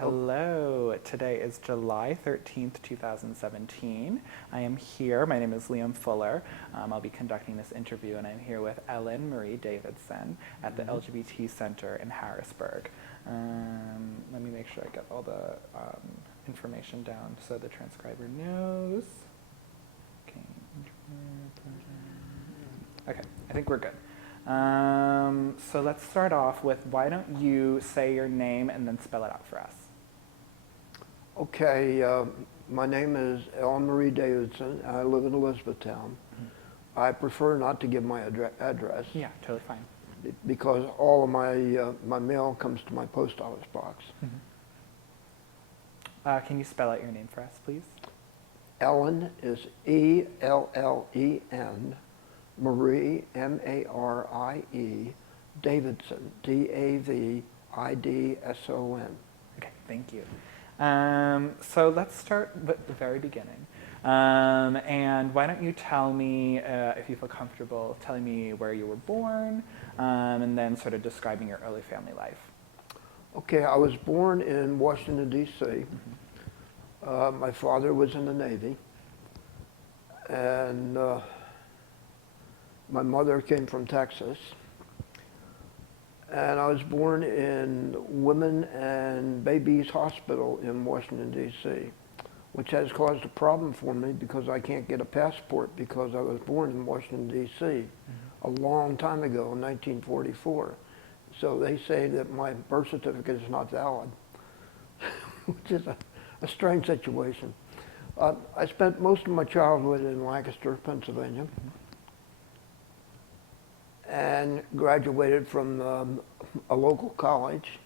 Hello, today is July 13th, 2017. I am here, my name is Liam Fuller. I'll be conducting this interview and I'm here with Ellen Marie Davidson at the LGBT Center in Harrisburg. Let me make sure I get all the information down so the transcriber knows. Okay, I think we're good. So let's start off with, why don't you say your name and then spell it out for us? Okay, my name is Ellen Marie Davidson. I live in Elizabethtown. I prefer not to give my address. Yeah, totally fine. Because all of my mail comes to my post office box. Can you spell out your name for us, please? Ellen is E-L-L-E-N, Marie, M-A-R-I-E, Davidson, D-A-V-I-D-S-O-N. Okay, thank you. So let's start with the very beginning. And why don't you tell me, if you feel comfortable, telling me where you were born, and then sort of describing your early family life. Okay, I was born in Washington, D.C. My father was in the Navy, and my mother came from Texas. And I was born in Women and Babies Hospital in Washington, D.C., which has caused a problem for me because I can't get a passport because I was born in Washington, D.C. a long time ago in 1944. So they say that my birth certificate is not valid, which is a strange situation. I spent most of my childhood in Lancaster, Pennsylvania, and graduated from a local college.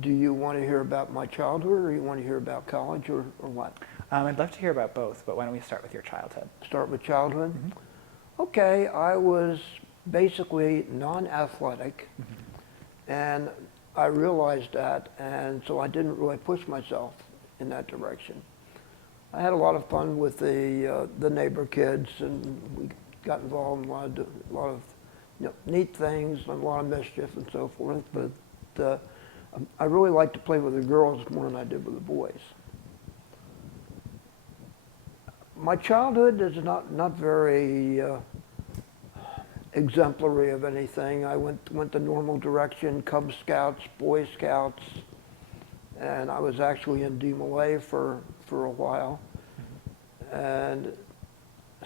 Do you want to hear about my childhood, or you want to hear about college, or what? I'd love to hear about both, but why don't we start with your childhood? Start with childhood? Okay, I was basically non-athletic, and I realized that, and so I didn't really push myself in that direction. I had a lot of fun with the neighbor kids, and we got involved in a lot of neat things and a lot of mischief and so forth, but I really liked to play with the girls more than I did with the boys. My childhood is not very exemplary of anything. I went the normal direction, Cub Scouts, Boy Scouts, and I was actually in DeMolay for a while. And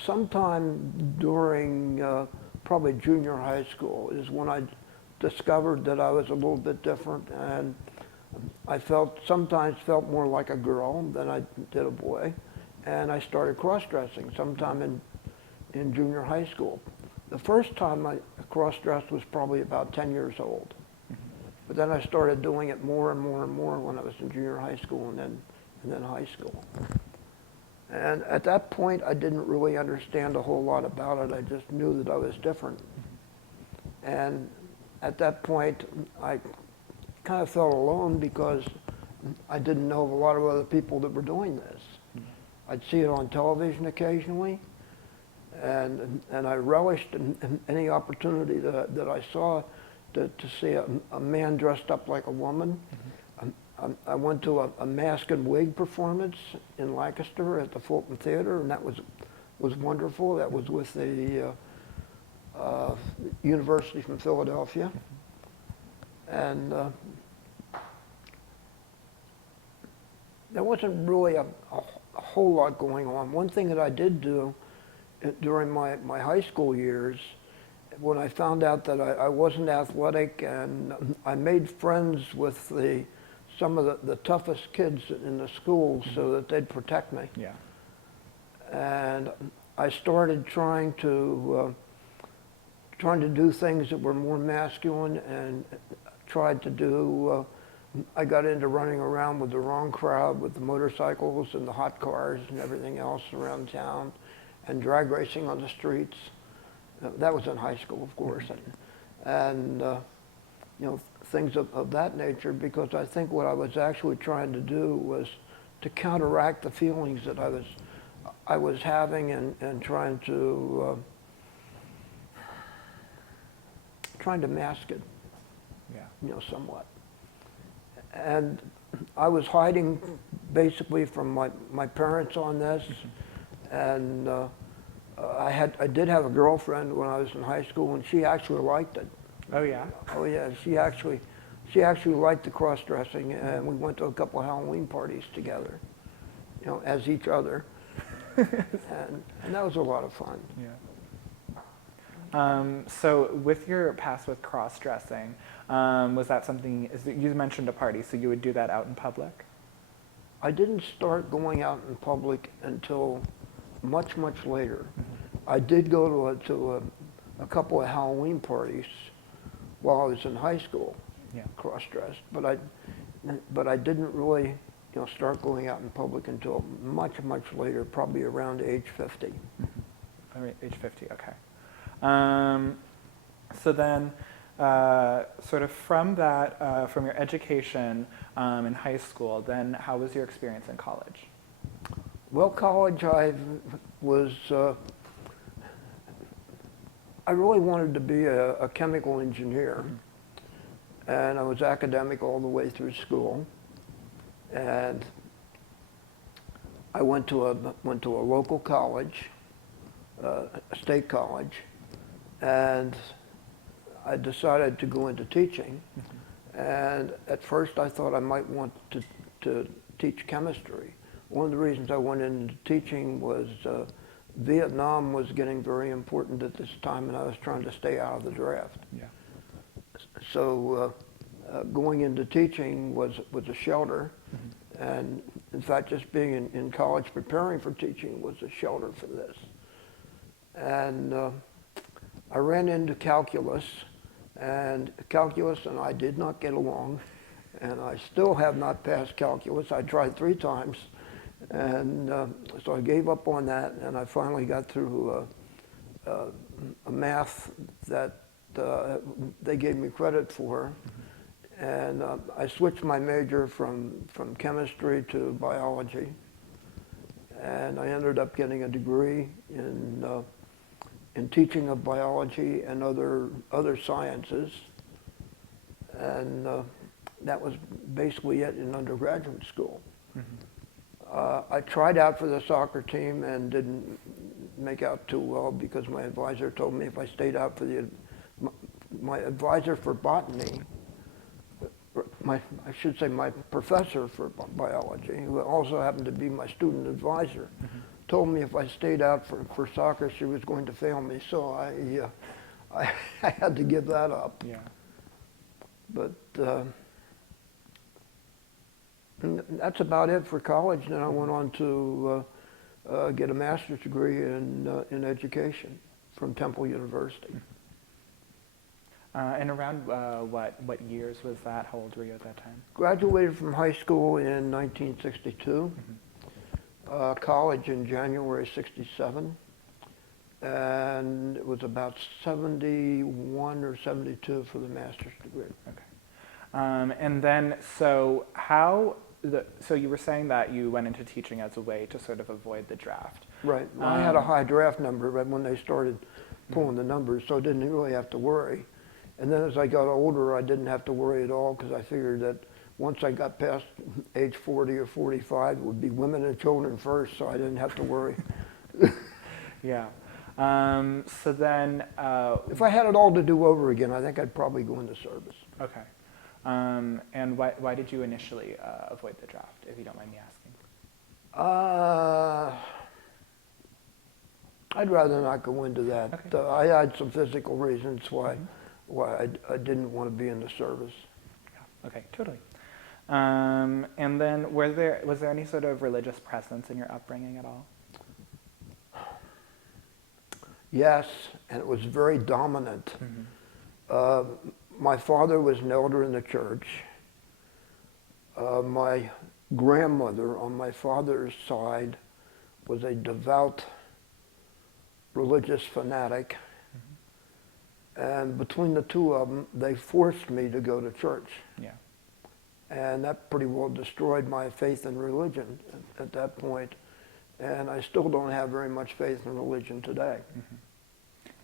sometime during probably junior high school is when I discovered that I was a little bit different, and I sometimes felt more like a girl than I did a boy, and I started cross-dressing sometime in junior high school. The first time I cross-dressed was probably about 10 years old, but then I started doing it more and more and more when I was in junior high school and then high school. And at that point, I didn't really understand a whole lot about it. I just knew that I was different. And at that point, I kind of felt alone because I didn't know of a lot of other people that were doing this. I'd see it on television occasionally, and I relished in any opportunity that I saw to see a man dressed up like a woman. I went to a mask and wig performance in Lancaster at the Fulton Theater, and that was wonderful. That was with the University from Philadelphia. And there wasn't really a whole lot going on. One thing that I did do during my high school years, when I found out that I wasn't athletic, and I made friends with some of the toughest kids in the school so that they'd protect me. Yeah. And I started trying to do things that were more masculine, and tried to do, I got into running around with the wrong crowd with the motorcycles and the hot cars and everything else around town, and drag racing on the streets. That was in high school, of course. And things of that nature, because I think what I was actually trying to do was to counteract the feelings that I was having, and trying to mask it, Yeah. somewhat. And I was hiding basically from my parents on this, and I did have a girlfriend when I was in high school, and she actually liked it. Oh yeah? Oh yeah, she actually liked the cross-dressing, and we went to a couple of Halloween parties together, you know, as each other, and that was a lot of fun. Yeah. So with your past with cross-dressing, was that something, you mentioned a party, so you would do that out in public? I didn't start going out in public until much, much later. I did go to a couple of Halloween parties while I was in high school, Yeah. cross-dressed, but I didn't really, you know, start going out in public until much, much later, probably around age 50. All right, age 50, okay. So then, sort of from that, from your education in high school, then how was your experience in college? Well, college, I really wanted to be a chemical engineer, and I was academic all the way through school, and I went to a local college, a state college, and I decided to go into teaching. And at first I thought I might want to teach chemistry. One of the reasons I went into teaching was Vietnam was getting very important at this time, and I was trying to stay out of the draft. Yeah. So going into teaching was a shelter, and in fact just being in college preparing for teaching was a shelter for this. And I ran into calculus and I did not get along, and I still have not passed calculus. I tried 3 times, and so I gave up on that, and I finally got through a math that they gave me credit for, and I switched my major from chemistry to biology, and I ended up getting a degree in teaching of biology and other sciences, and that was basically it in undergraduate school. I tried out for the soccer team and didn't make out too well because my advisor told me if I stayed out for my advisor for botany, my professor for biology, who also happened to be my student advisor, told me if I stayed out for soccer, she was going to fail me. So I had to give that up. Yeah. But and that's about it for college. Then I went on to get a master's degree in education from Temple University. And around what years was that? How old were you at that time? Graduated from high school in 1962. College in January '67, and it was about 71 or 72 for the master's degree. Okay. And then, so so you were saying that you went into teaching as a way to sort of avoid the draft. Right. I had a high draft number right when they started pulling the numbers, so I didn't really have to worry. And then as I got older, I didn't have to worry at all because I figured that once I got past age 40 or 45, it would be women and children first, so I didn't have to worry. Yeah. So then... if I had it all to do over again, I think I'd probably go into service. Okay. And why did you initially avoid the draft, if you don't mind me asking? I'd rather not go into that. Okay. I had some physical reasons why I didn't want to be in the service. Yeah. Okay, totally. And then was there any sort of religious presence in your upbringing at all? Yes, and it was very dominant. My father was an elder in the church. My grandmother on my father's side was a devout religious fanatic. And between the two of them, they forced me to go to church. Yeah. And that pretty well destroyed my faith in religion at that point. And I still don't have very much faith in religion today.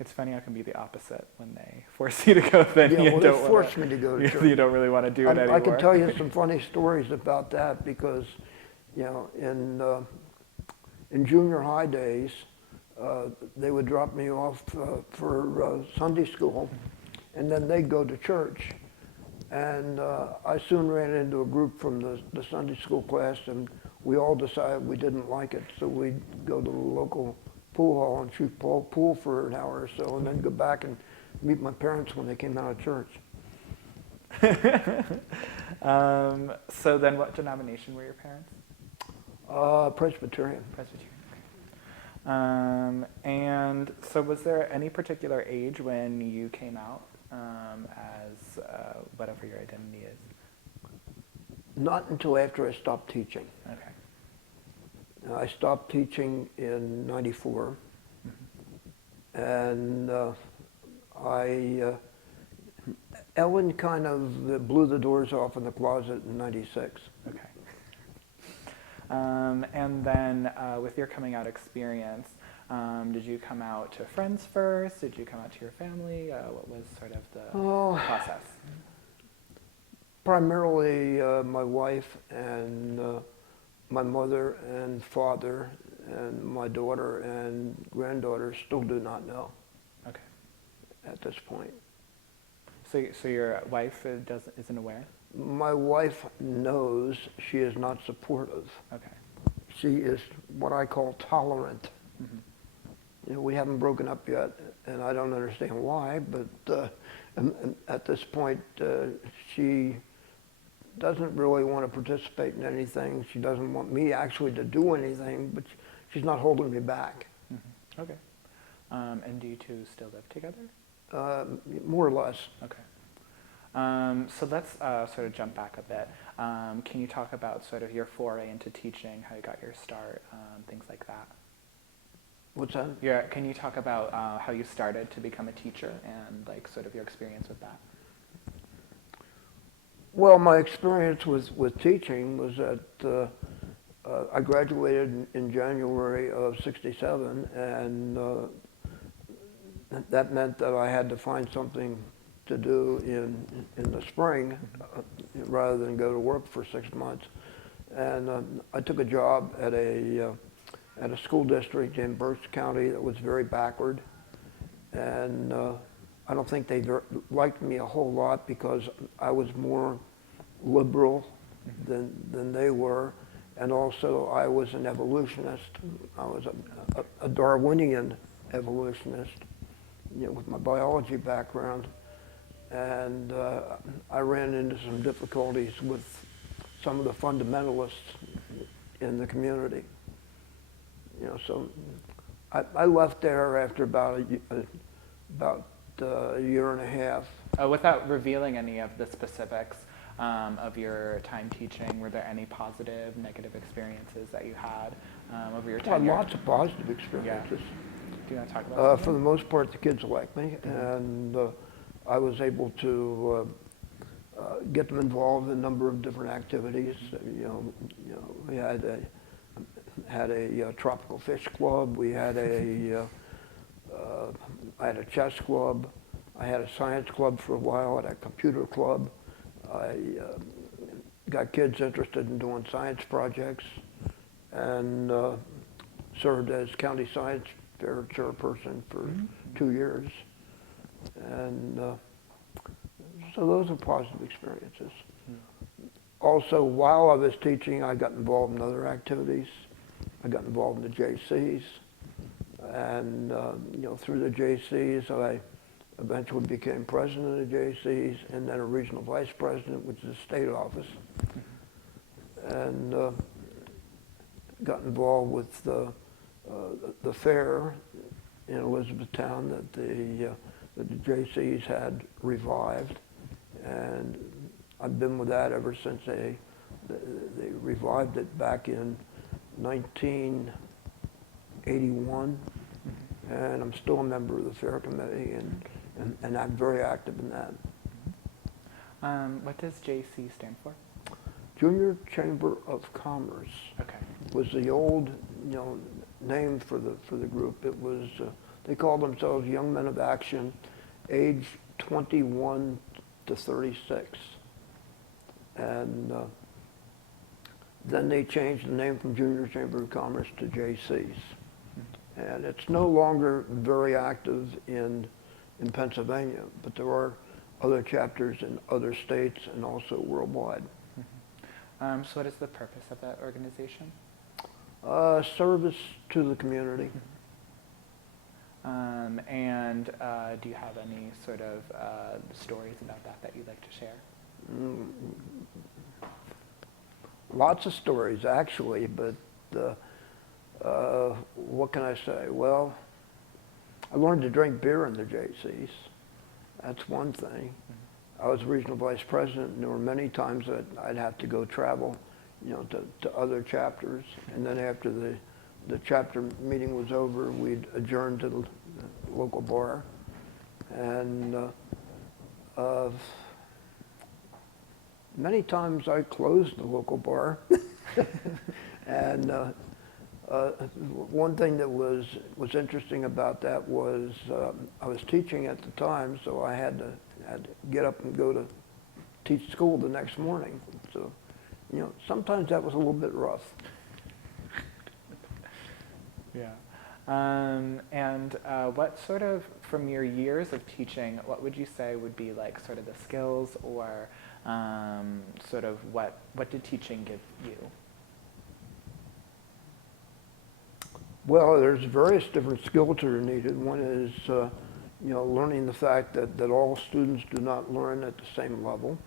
It's funny how it can be the opposite when they force you to go. Then Yeah, you well, don't they forced me to go to church. You don't really want to do it anymore. I can tell you some funny stories about that because, you know, in junior high days, they would drop me off for Sunday school, and then they'd go to church. And I soon ran into a group from the Sunday school class, and we all decided we didn't like it, so we'd go to the local pool hall and shoot pool for an hour or so, and then go back and meet my parents when they came out of church. So then what denomination were your parents? Presbyterian. Presbyterian. Okay. And so was there any particular age when you came out as whatever your identity is? Not until after I stopped teaching. Okay. I stopped teaching in '94, and Ellen kind of blew the doors off in the closet in '96. Okay. And then with your coming out experience, did you come out to friends first? Did you come out to your family? What was sort of the process? Primarily my wife and my mother and father and my daughter and granddaughter still do not know. Okay. At this point. So your wife isn't aware? My wife knows. She is not supportive. Okay. She is what I call tolerant. Mm-hmm. You know, we haven't broken up yet, and I don't understand why, but at this point, she doesn't really want to participate in anything. She doesn't want me actually to do anything, but she's not holding me back. Mm-hmm. Okay. And do you two still live together? More or less. Okay. So let's sort of jump back a bit. Can you talk about sort of your foray into teaching, how you got your start, things like that? What's that? Yeah. Can you talk about how you started to become a teacher and like sort of your experience with that? Well, my experience with teaching was that I graduated in January of '67, and that meant that I had to find something to do in the spring rather than go to work for 6 months. And I took a job at a school district in Berks County that was very backward, and I don't think they liked me a whole lot because I was more liberal than they were, and also I was an evolutionist. I was a Darwinian evolutionist, you know, with my biology background, and I ran into some difficulties with some of the fundamentalists in the community. You know, so I left there after about a year and a half. Without revealing any of the specifics of your time teaching, were there any positive, negative experiences that you had over your time? Lots of positive experiences. Yeah. Do you want to talk about For the most part, the kids liked me, and I was able to get them involved in a number of different activities. You know, we had a tropical fish club. We had I had a chess club. I had a science club for a while. I had a computer club. I got kids interested in doing science projects, and served as county science fair chairperson for 2 years. And so those are positive experiences. Also, while I was teaching, I got involved in other activities. I got involved in the JCs, and you know, through the JCs, I eventually became president of the JCs, and then a regional vice president, which is a state office, and got involved with the fair in Elizabethtown that the JCs had revived, and I've been with that ever since they revived it back in 1981, and I'm still a member of the fair committee, and I'm very active in that. What does JC stand for? Junior Chamber of Commerce. Okay. Was the old, you know, name for the group. It was They call themselves Young Men of Action, age 21 to 36. And then they changed the name from Junior Chamber of Commerce to JC's. And it's no longer very active in Pennsylvania, but there are other chapters in other states and also worldwide. So what is the purpose of that organization? Service to the community. And do you have any sort of stories about that you'd like to share? Lots of stories, actually, but what can I say? Well, I learned to drink beer in the JCs. That's one thing. I was regional vice president, and there were many times that I'd have to go travel, to other chapters. And then after the chapter meeting was over, we'd adjourn to the local bar. And many times I closed the local bar. And one thing that was interesting about that was I was teaching at the time, so I had to get up and go to teach school the next morning. So, sometimes that was a little bit rough. Yeah. And what sort of, from your years of teaching, what would you say would be like sort of the skills or sort of what did teaching give you? Well, there's various different skills that are needed. One is, learning the fact that all students do not learn at the same level,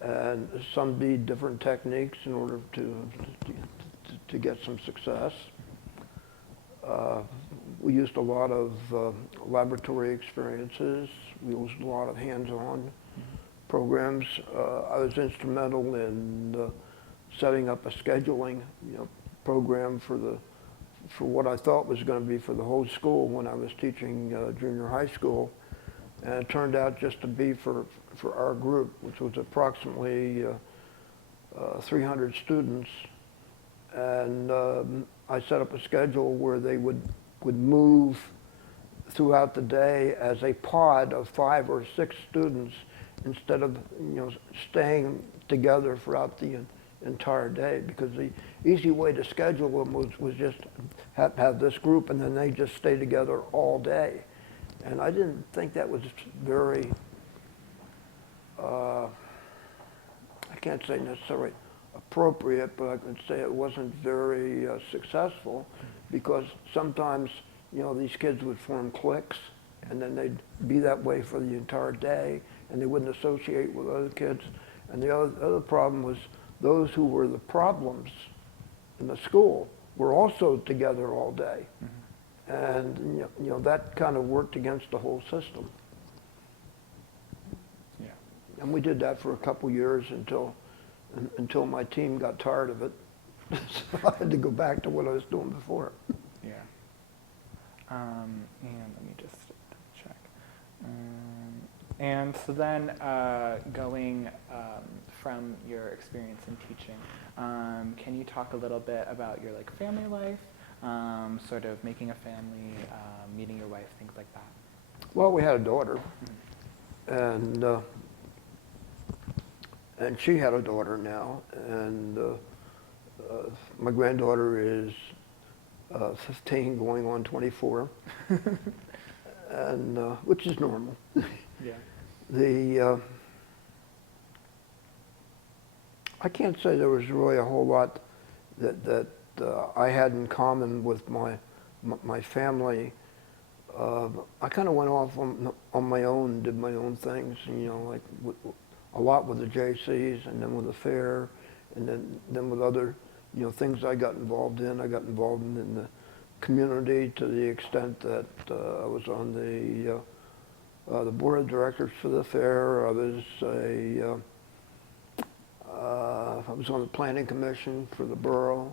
and some need different techniques in order to get some success. We used a lot of laboratory experiences. We used a lot of hands-on programs. I was instrumental in setting up a scheduling, program for what I thought was going to be for the whole school when I was teaching junior high school, and it turned out just to be for our group, which was approximately 300 students. And I set up a schedule where they would move throughout the day as a pod of 5 or 6 students instead of staying together throughout the entire day, because the easy way to schedule them was just have this group and then they just stay together all day. And I didn't think that was very, I can't say necessarily appropriate, but I could say it wasn't very successful, because sometimes, these kids would form cliques and then they'd be that way for the entire day and they wouldn't associate with other kids. And the other problem was those who were the problems in the school were also together all day. And that kind of worked against the whole system. Yeah. And we did that for a couple years until my team got tired of it. So I had to go back to what I was doing before. Yeah. And let me just check. And so then going from your experience in teaching, can you talk a little bit about your family life, sort of making a family, meeting your wife, things like that? Well, we had a daughter, and she had a daughter now, and my granddaughter is 15, going on 24, and which is normal. Yeah. I can't say there was really a whole lot that I had in common with my family. I kind of went off on my own, did my own things, a lot with the JCs, and then with the fair, and then with other things I got involved in. I got involved in the community to the extent that I was on the board of directors for the fair. I was on the planning commission for the borough.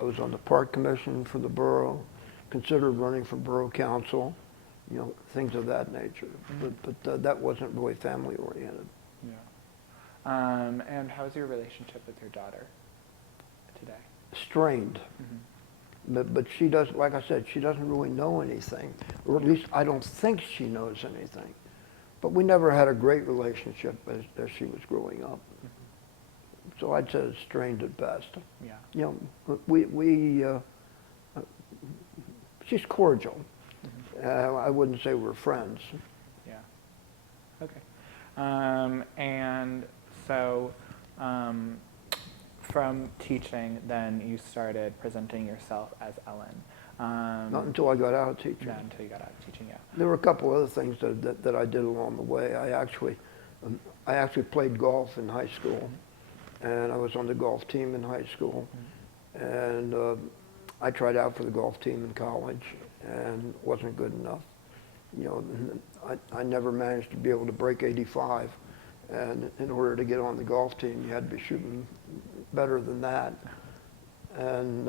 I was on the park commission for the borough. Considered running for borough council, things of that nature. But that wasn't really family oriented. Yeah. And how's your relationship with your daughter today? Strained. But she does, like I said, she doesn't really know anything, or at least I don't think she knows anything. But we never had a great relationship as she was growing up. So I'd say it's strained at best. Yeah. You know, she's cordial. I wouldn't say we're friends. Yeah. Okay. And so, from teaching, then you started presenting yourself as Ellen. Not until I got out of teaching. Not until you got out of teaching, yeah. There were a couple other things that I did along the way. I actually played golf in high school, and I was on the golf team in high school. And I tried out for the golf team in college, and wasn't good enough. You know, I never managed to be able to break 85. And in order to get on the golf team, you had to be shooting better than that. And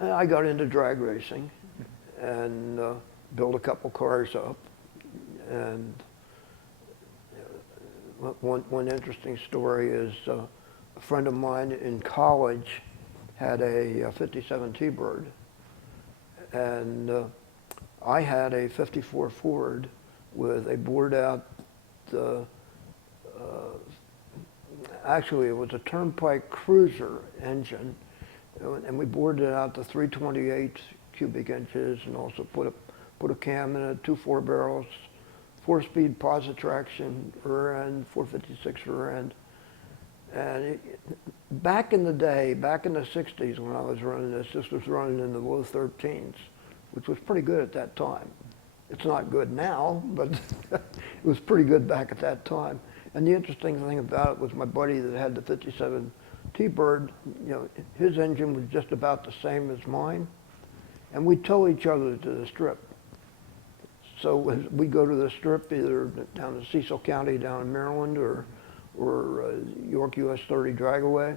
I got into drag racing and built a couple cars up. And one interesting story is a friend of mine in college had a 57 T-Bird, and I had a 54 Ford with a bored out, actually it was a Turnpike Cruiser engine, and we bored it out to 328 cubic inches, and also put a cam in it, 2 4-barrels, 4-speed positive traction rear end, 456 rear end. And back in the day, back in the 60s when I was running this was running in the low 13s, which was pretty good at that time. It's not good now, but it was pretty good back at that time. And the interesting thing about it was my buddy that had the 57 T-Bird, you know, his engine was just about the same as mine, and we'd tow each other to the strip. So we'd go to the strip, either down in Cecil County, down in Maryland, or York US 30 Dragaway.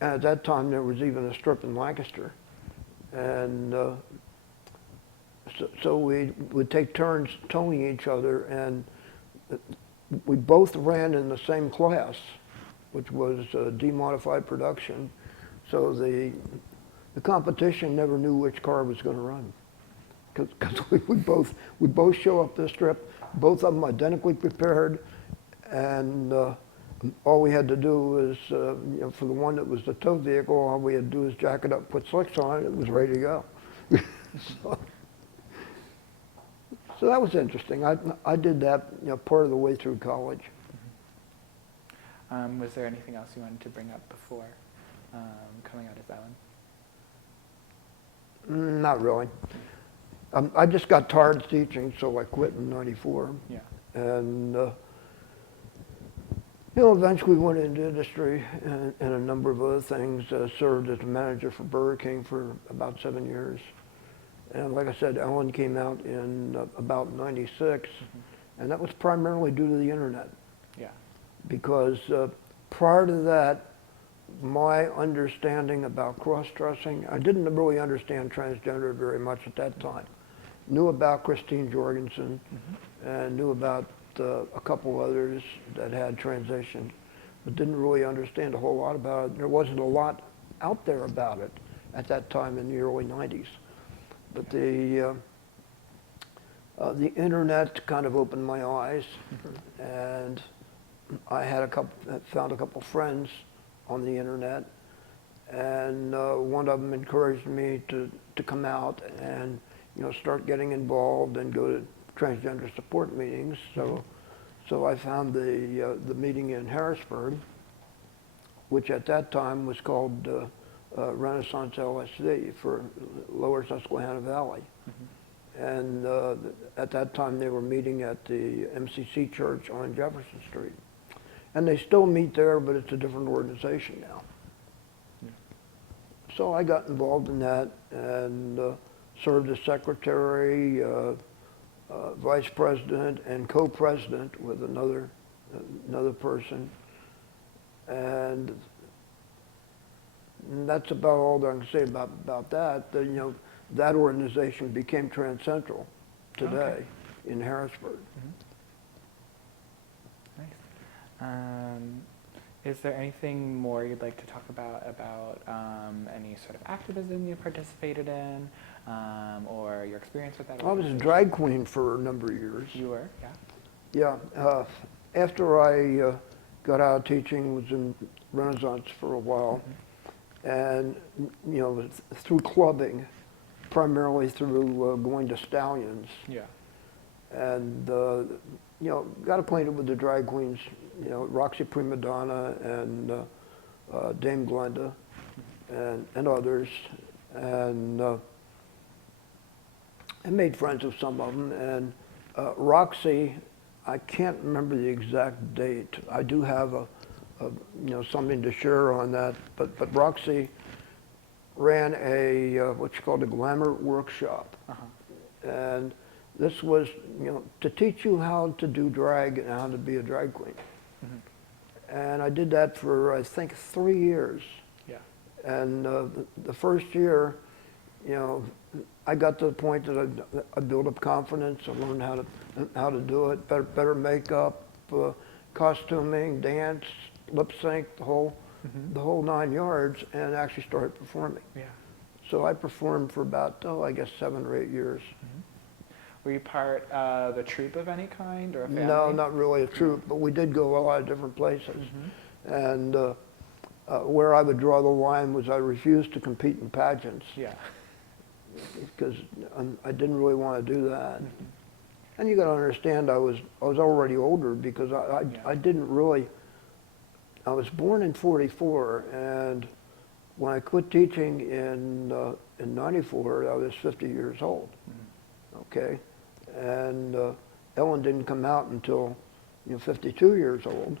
And at that time, there was even a strip in Lancaster. And so we would take turns towing each other, and we both ran in the same class, which was demodified production. So the competition never knew which car was going to run, because we'd both show up the strip, both of them identically prepared, and all we had to do was, you know, for the one that was the tow vehicle, all we had to do was jack it up, put slicks on it, it was ready to go. So that was interesting. I did that, you know, part of the way through college. Was there anything else you wanted to bring up before coming out as Ellen? Not really. I just got tired of teaching, so I quit in '94. Yeah. And you know, eventually went into industry and a number of other things. Served as a manager for Burger King for about 7 years. And like I said, Ellen came out in about '96, and that was primarily due to the internet. Yeah. Because prior to that, my understanding about cross-dressing, I didn't really understand transgender very much at that time. Knew about Christine Jorgensen, and knew about a couple others that had transitioned, but didn't really understand a whole lot about it. There wasn't a lot out there about it at that time in the early '90s. But the internet kind of opened my eyes, and I had found a couple friends on the internet, and one of them encouraged me to come out and, you know, start getting involved and go to transgender support meetings. So I found the meeting in Harrisburg, which at that time was called Renaissance LSD, for Lower Susquehanna Valley. And at that time they were meeting at the MCC Church on Jefferson Street. And they still meet there, but it's a different organization now. Yeah. So I got involved in that and served as secretary, vice president, and co-president with another person. And that's about all that I can say about that. You know, that organization became Trans Central today in Harrisburg. Nice. Is there anything more you'd like to talk about any sort of activism you participated in, or your experience with that I was a organization? drag queen for a number of years. You were, yeah. Yeah. After I got out of teaching, was in Renaissance for a while, and through clubbing, primarily through going to Stallions, Yeah. and got acquainted with the drag queens, Roxy Prima Donna and Dame Glenda, and others, and I made friends with some of them. And Roxy, I can't remember the exact date. I do have something to share on that. But Roxy ran a what's called a glamour workshop, and this was to teach you how to do drag and how to be a drag queen. And I did that for I think 3 years. Yeah. And the first year, I got to the point that I built up confidence. I learned how to do it, better makeup, costuming, dance, lip sync, the whole 9 yards, and actually started performing. Yeah. So I performed for about I guess 7 or 8 years. Were you part of a troupe of any kind or a family? No, not really a troupe, but we did go a lot of different places. And where I would draw the line was I refused to compete in pageants. Yeah. Because I didn't really want to do that. And you got to understand, I was already older because I didn't really. I was born in '44, and when I quit teaching in '94, I was 50 years old. Okay, and Ellen didn't come out until 52 years old,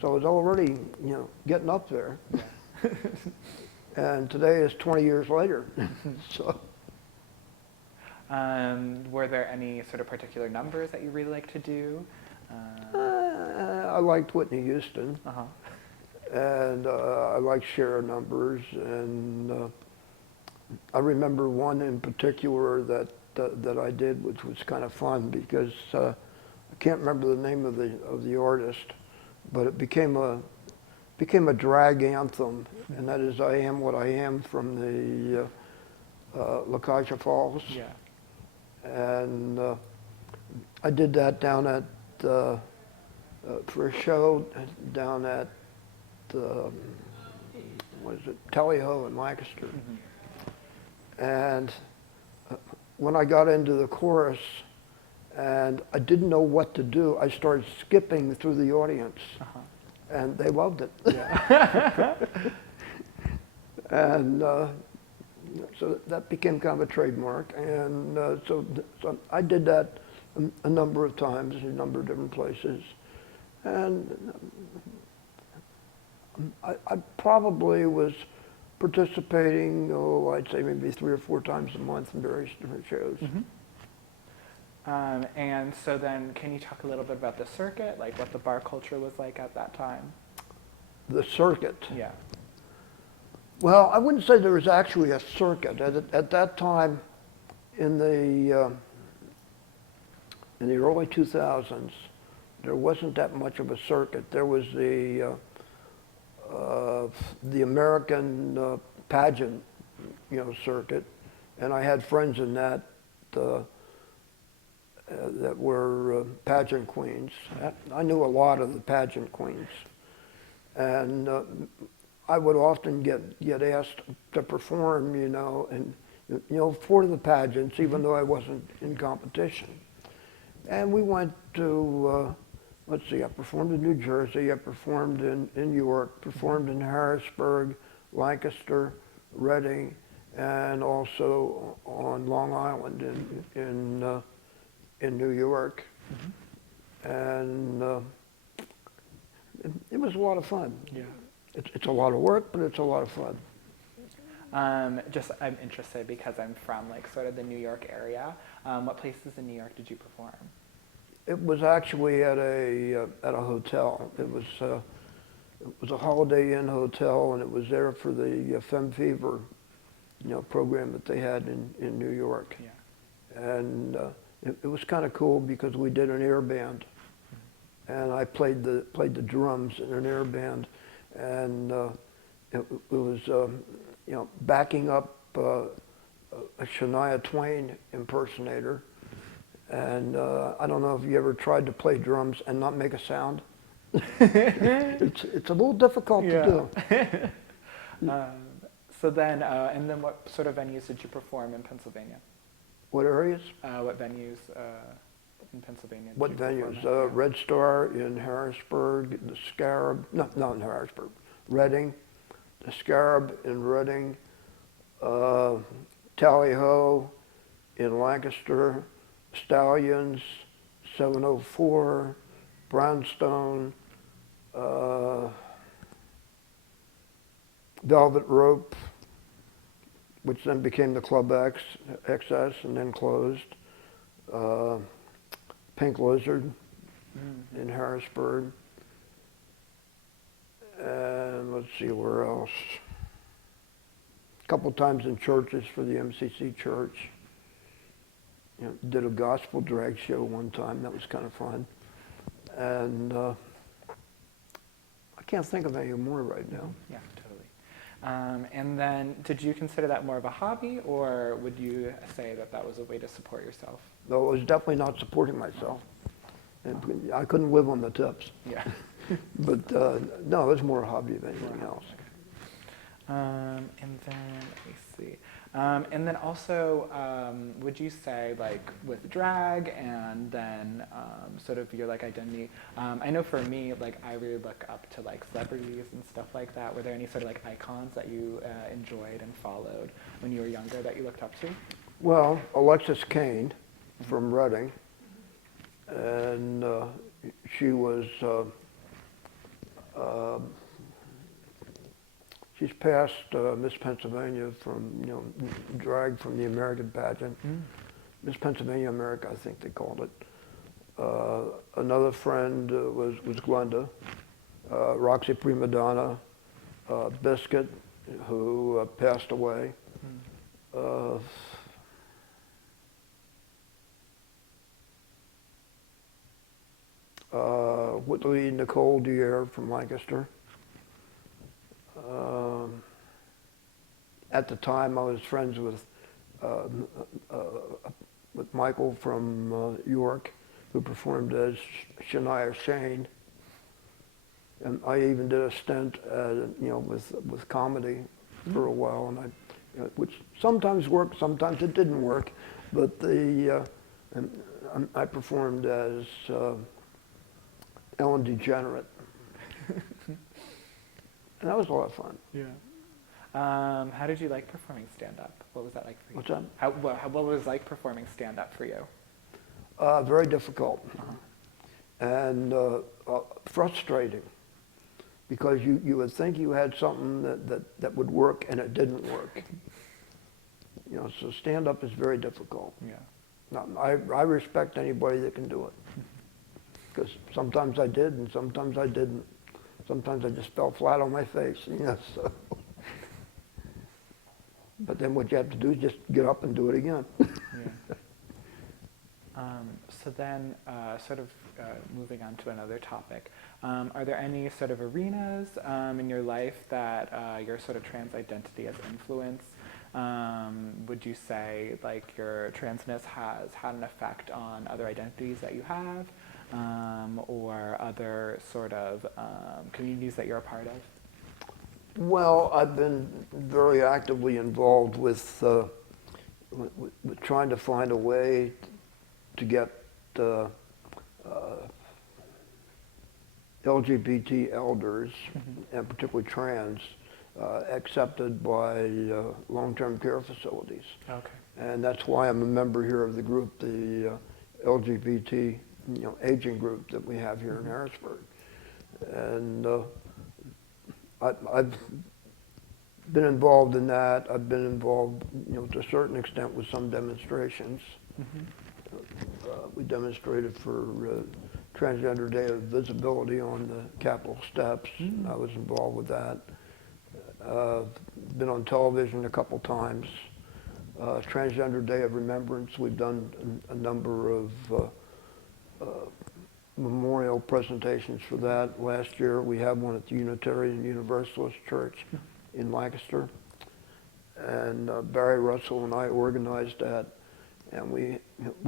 so I was already getting up there. Yeah. And today is 20 years later. So. Were there any sort of particular numbers that you really like to do? I liked Whitney Houston, and I liked Cher numbers, and I remember one in particular that I did, which was kind of fun because I can't remember the name of the artist, but it became a drag anthem, and that is "I Am What I Am" from the La Caja Falls. Yeah. And I did that down at for a show down at Tally Ho in Lancaster. And when I got into the chorus and I didn't know what to do, I started skipping through the audience, and they loved it. Yeah. And so that became kind of a trademark, and so I did that a number of times in a number of different places, and I probably was participating, I'd say maybe 3 or 4 times a month in various different shows. And so then, can you talk a little bit about the circuit, like what the bar culture was like at that time? The circuit. Yeah. Well, I wouldn't say there was actually a circuit. At that time, in the early 2000s, there wasn't that much of a circuit. There was the American pageant, circuit, and I had friends in that that were pageant queens. I knew a lot of the pageant queens, and I would often get asked to perform, and for the pageants, even though I wasn't in competition. And we went to, let's see, I performed in New Jersey, I performed in York, performed in Harrisburg, Lancaster, Reading, and also on Long Island in New York. And it was a lot of fun. Yeah. It's a lot of work, but it's a lot of fun. I'm interested because I'm from like sort of the New York area. What places in New York did you perform? It was actually at a hotel. It was a Holiday Inn hotel, and it was there for the Femme Fever, program that they had in New York. Yeah. And it was kind of cool because we did an air band, and I played the drums in an air band. and it was, backing up a Shania Twain impersonator. And I don't know if you ever tried to play drums and not make a sound. It's a little difficult to do. So then, and then what sort of venues did you perform in Pennsylvania? What areas? What venues in Pennsylvania? What venues? Red Star in Harrisburg, the Scarab, no, not in Harrisburg, Reading, the Scarab in Reading, Tally Ho in Lancaster, Stallions, 704, Brownstone, Velvet Rope, which then became the Club XS and then closed. Pink Lizard in Harrisburg. And let's see where else. A couple times in churches for the MCC church. Did a gospel drag show one time. That was kind of fun. And I can't think of any more right now. Yeah, totally. And then, did you consider that more of a hobby, or would you say that that was a way to support yourself? No, it was definitely not supporting myself. I couldn't live on the tips. Yeah. But no, it was more a hobby than anything else. And then, let me see. And then also, would you say, like, with drag and then sort of your, like, identity, I know for me, like, I really look up to, like, celebrities and stuff like that. Were there any sort of, like, icons that you enjoyed and followed when you were younger that you looked up to? Well, Alexis Kane from Reading, and she was, she's past Miss Pennsylvania from, drag from the American pageant. Miss Pennsylvania America, I think they called it. Another friend was Glenda, Roxy Prima Donna, Biscuit, who passed away. Whitley Nicole Dier from Lancaster. At the time, I was friends with Michael from York, who performed as Shania Shane, and I even did a stint, with comedy for a while, and which sometimes worked, sometimes it didn't work, but I performed as Ellen DeGenerate. And that was a lot of fun. Yeah. How did you like performing stand-up? What was that like for you? What's that? What was like performing stand-up for you? Very difficult and frustrating, because you would think you had something that would work and it didn't work. So stand-up is very difficult. Yeah. Now, I respect anybody that can do it, because sometimes I did and sometimes I didn't. Sometimes I just fell flat on my face, so. But then what you have to do is just get up and do it again. Yeah. So then, sort of moving on to another topic, are there any sort of arenas in your life that your sort of trans identity has influenced? Would you say, like, your transness has had an effect on other identities that you have, or other sort of communities that you're a part of? Well, I've been very actively involved with trying to find a way to get LGBT elders, and particularly trans, accepted by long-term care facilities. Okay. And that's why I'm a member here of the group, the LGBT aging group that we have here in Harrisburg. And I've been involved in that. I've been involved, to a certain extent with some demonstrations. We demonstrated for Transgender Day of Visibility on the Capitol steps. I was involved with that. Been on television a couple times. Transgender Day of Remembrance, we've done a number of memorial presentations for that. Last year, we had one at the Unitarian Universalist Church in Lancaster. And Barry Russell and I organized that. And we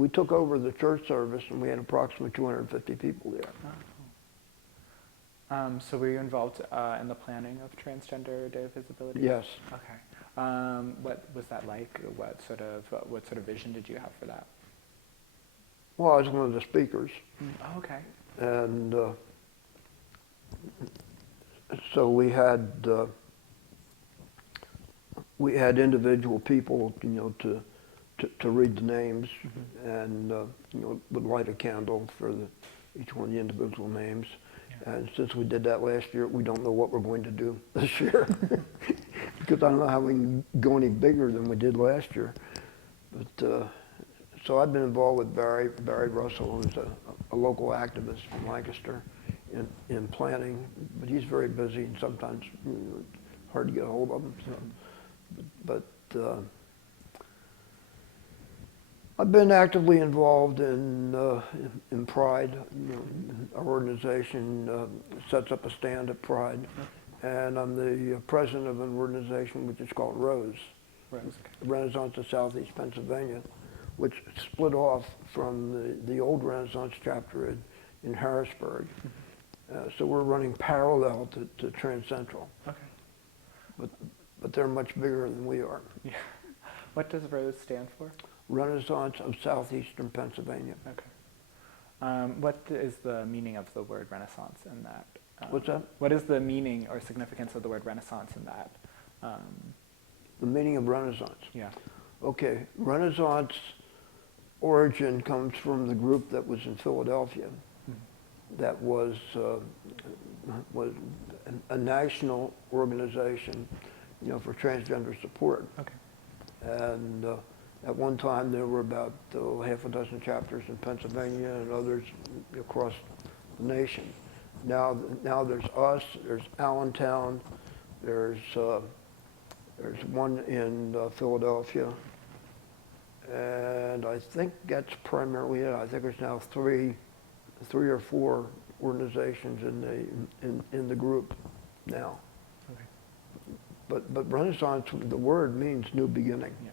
took over the church service, and we had approximately 250 people there. So were you involved in the planning of Transgender Day of Visibility? Yes. Okay. What was that like? What sort of vision did you have for that? Well, I was one of the speakers. Oh, okay. And so we had individual people, to read the names, and would light a candle for each one of the individual names. Yeah. And since we did that last year, we don't know what we're going to do this year, because I don't know how we can go any bigger than we did last year. But so I've been involved with Barry Russell, who's a local activist from Lancaster, in planning, but he's very busy and sometimes hard to get a hold of him. So, but I've been actively involved in Pride. Our organization sets up a stand at Pride, and I'm the president of an organization which is called ROSE, okay. Renaissance of Southeast Pennsylvania, which split off from the old Renaissance chapter in Harrisburg. So we're running parallel to Trans Central. Okay. But they're much bigger than we are. Yeah. What does ROSE stand for? Renaissance of Southeastern Pennsylvania. Okay. What is the meaning of the word Renaissance in that? What's that? What is the meaning or significance of the word Renaissance in that? The meaning of Renaissance? Yeah. Okay. Renaissance origin comes from the group that was in Philadelphia. That was a national organization, for transgender support. Okay. And at one time there were about half a dozen chapters in Pennsylvania and others across the nation. Now there's us, there's Allentown, there's one in Philadelphia, and I think that's primarily it. I think there's now three or four organizations in the group now. Okay. But Renaissance, the word means new beginning. Yeah.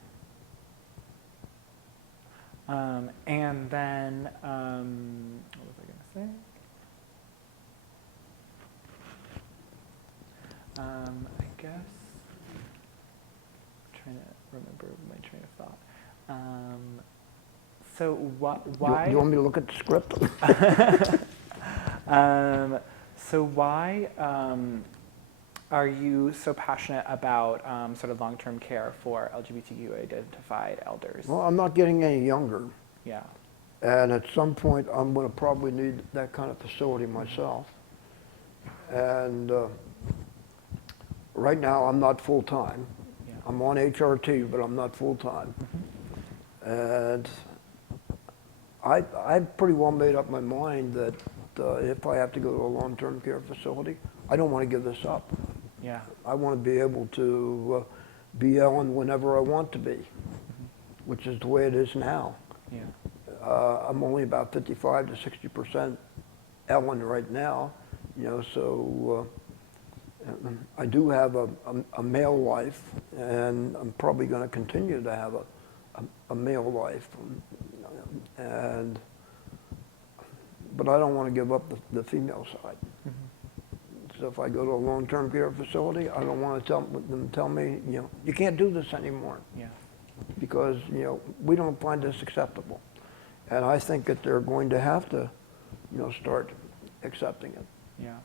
And then what was I going to say? I guess I'm trying to remember my train of thought. So why? Do you want me to look at the script? So why are you so passionate about sort of long-term care for LGBTQ identified elders? Well, I'm not getting any younger. Yeah. And at some point, I'm going to probably need that kind of facility myself. And right now, I'm not full-time. Yeah. I'm on HRT, but I'm not full-time. And I've pretty well made up my mind that if I have to go to a long-term care facility, I don't want to give this up. Yeah. I want to be able to be Ellen whenever I want to be, which is the way it is now. Yeah. I'm only about 55 to 60% Ellen right now, so I do have a male life, and I'm probably going to continue to have a male life, but I don't want to give up the female side. So if I go to a long-term care facility, I don't want them tell me, you can't do this anymore. Yeah. Because, we don't find this acceptable. And I think that they're going to have to, start accepting it. Yeah.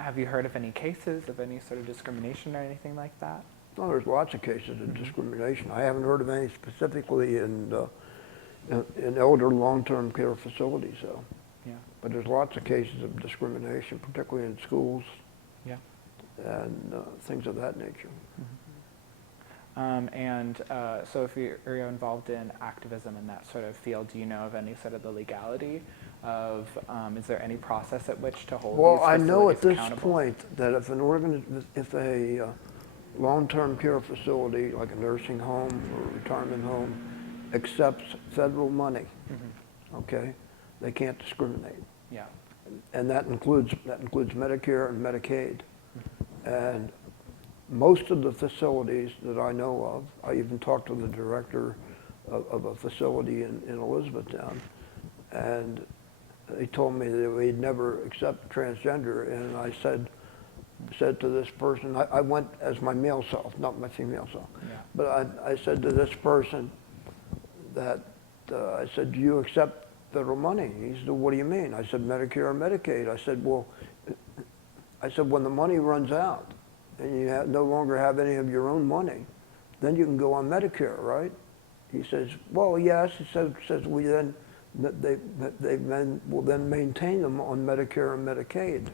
Have you heard of any cases of any sort of discrimination or anything like that? No, there's lots of cases of discrimination. I haven't heard of any specifically in elder long-term care facilities, though. Yeah. But there's lots of cases of discrimination, particularly in schools. Yeah. And things of that nature. So if you're involved in activism in that sort of field, do you know of any sort of the legality of, is there any process at which to hold Well, these I know at this accountable? point that if a long-term care facility, like a nursing home or a retirement home, accepts federal money, okay, they can't discriminate. Yeah. And that includes Medicare and Medicaid. And most of the facilities that I know of, I even talked to the director of a facility in Elizabethtown, and he told me that we'd never accept transgender. And I said to this person, I went as my male self, not my female self, Yeah. but I said to this person that, I said, do you accept federal money? He said, what do you mean? I said, Medicare or Medicaid. I said, well, when the money runs out and you no longer have any of your own money, then you can go on Medicare, right? He says, well, yes. He says we then, they will then maintain them on Medicare and Medicaid.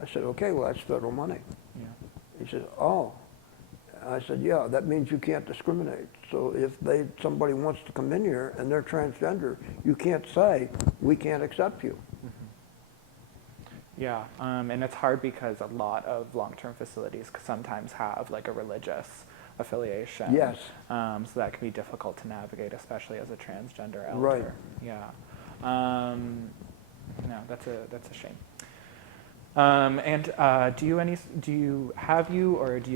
I said, okay, well, that's federal money. Yeah. He said, oh. I said, yeah, that means you can't discriminate. So if somebody wants to come in here and they're transgender, you can't say, we can't accept you. Yeah, and it's hard because a lot of long-term facilities sometimes have like a religious affiliation. Yes. So that can be difficult to navigate, especially as a transgender elder. Right. Yeah. No, that's a shame. And do you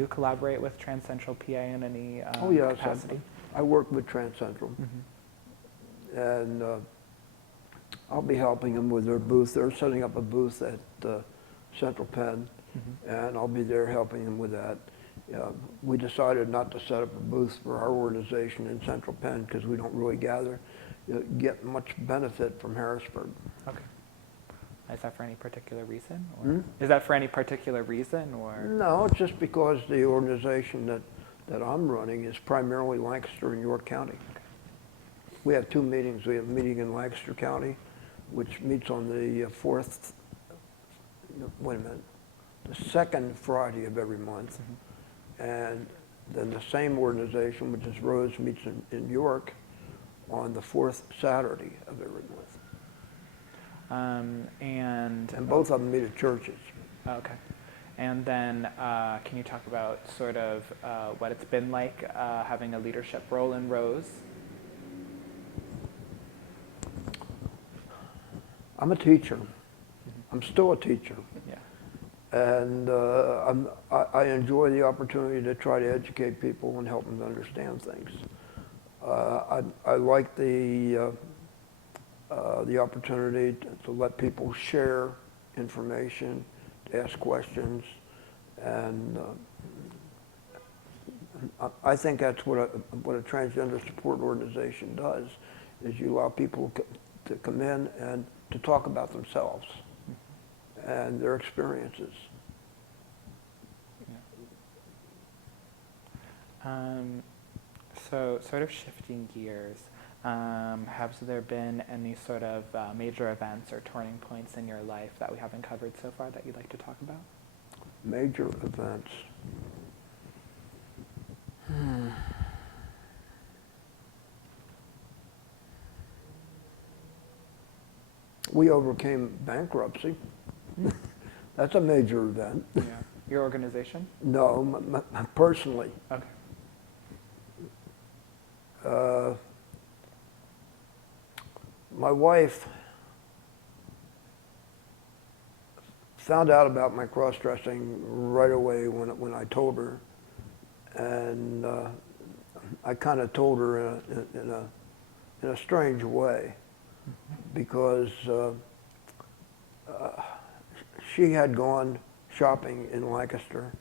collaborate with Trans Central PA in any Oh, yes. capacity? I work with Trans Central. And I'll be helping them with their booth. They're setting up a booth at Central Penn, and I'll be there helping them with that. We decided not to set up a booth for our organization in Central Penn because we don't really get much benefit from Harrisburg. Okay. Is that for any particular reason? Or is that for any particular reason, or? No, it's just because the organization that I'm running is primarily Lancaster and York County. Okay. We have two meetings. We have a meeting in Lancaster County, which meets on the the second Friday of every month. And then the same organization, which is Rose, meets in York on the fourth Saturday of every month. And both of them meet at churches. Okay. And then can you talk about sort of what it's been like having a leadership role in Rose? I'm a teacher. I'm still a teacher. Yeah. And I enjoy the opportunity to try to educate people and help them understand things. I like the opportunity to let people share information, to ask questions, and I think that's what a transgender support organization does, is you allow people to come in and to talk about themselves and their experiences. Yeah. So sort of shifting gears, have there been any sort of major events or turning points in your life that we haven't covered so far that you'd like to talk about? Major events. We overcame bankruptcy. That's a major event. Yeah. Your organization? No, personally. Okay. My wife found out about my cross-dressing right away when I told her, and I kind of told her in a strange way, because she had gone shopping in Lancaster,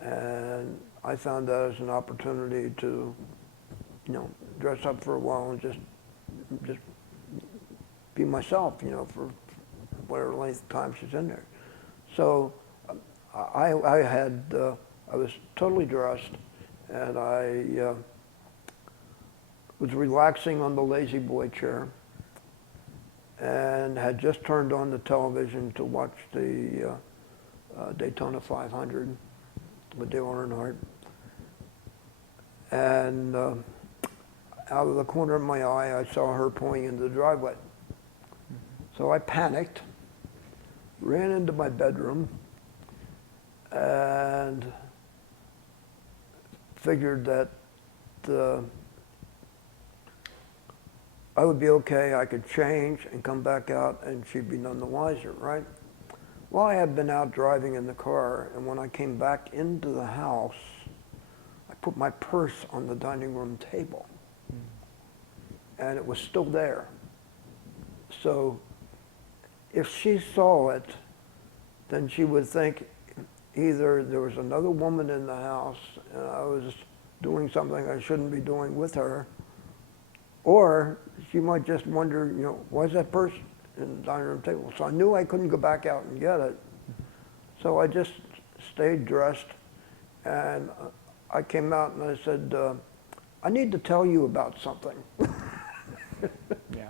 and I found that as an opportunity to, dress up for a while and just be myself, for whatever length of time she's in there. So I was totally dressed, and I was relaxing on the lazy boy chair, and had just turned on the television to watch the Daytona 500 with Dale Earnhardt. And out of the corner of my eye, I saw her pulling into the driveway. So I panicked, ran into my bedroom, and figured that I would be okay, I could change and come back out and she'd be none the wiser, right? Well, I had been out driving in the car, and when I came back into the house, I put my purse on the dining room table, and it was still there. So if she saw it, then she would think either there was another woman in the house and I was doing something I shouldn't be doing with her, or she might just wonder, you know, why is that purse in the dining room table? So I knew I couldn't go back out and get it. So I just stayed dressed, and I came out and I said, I need to tell you about something. Yeah.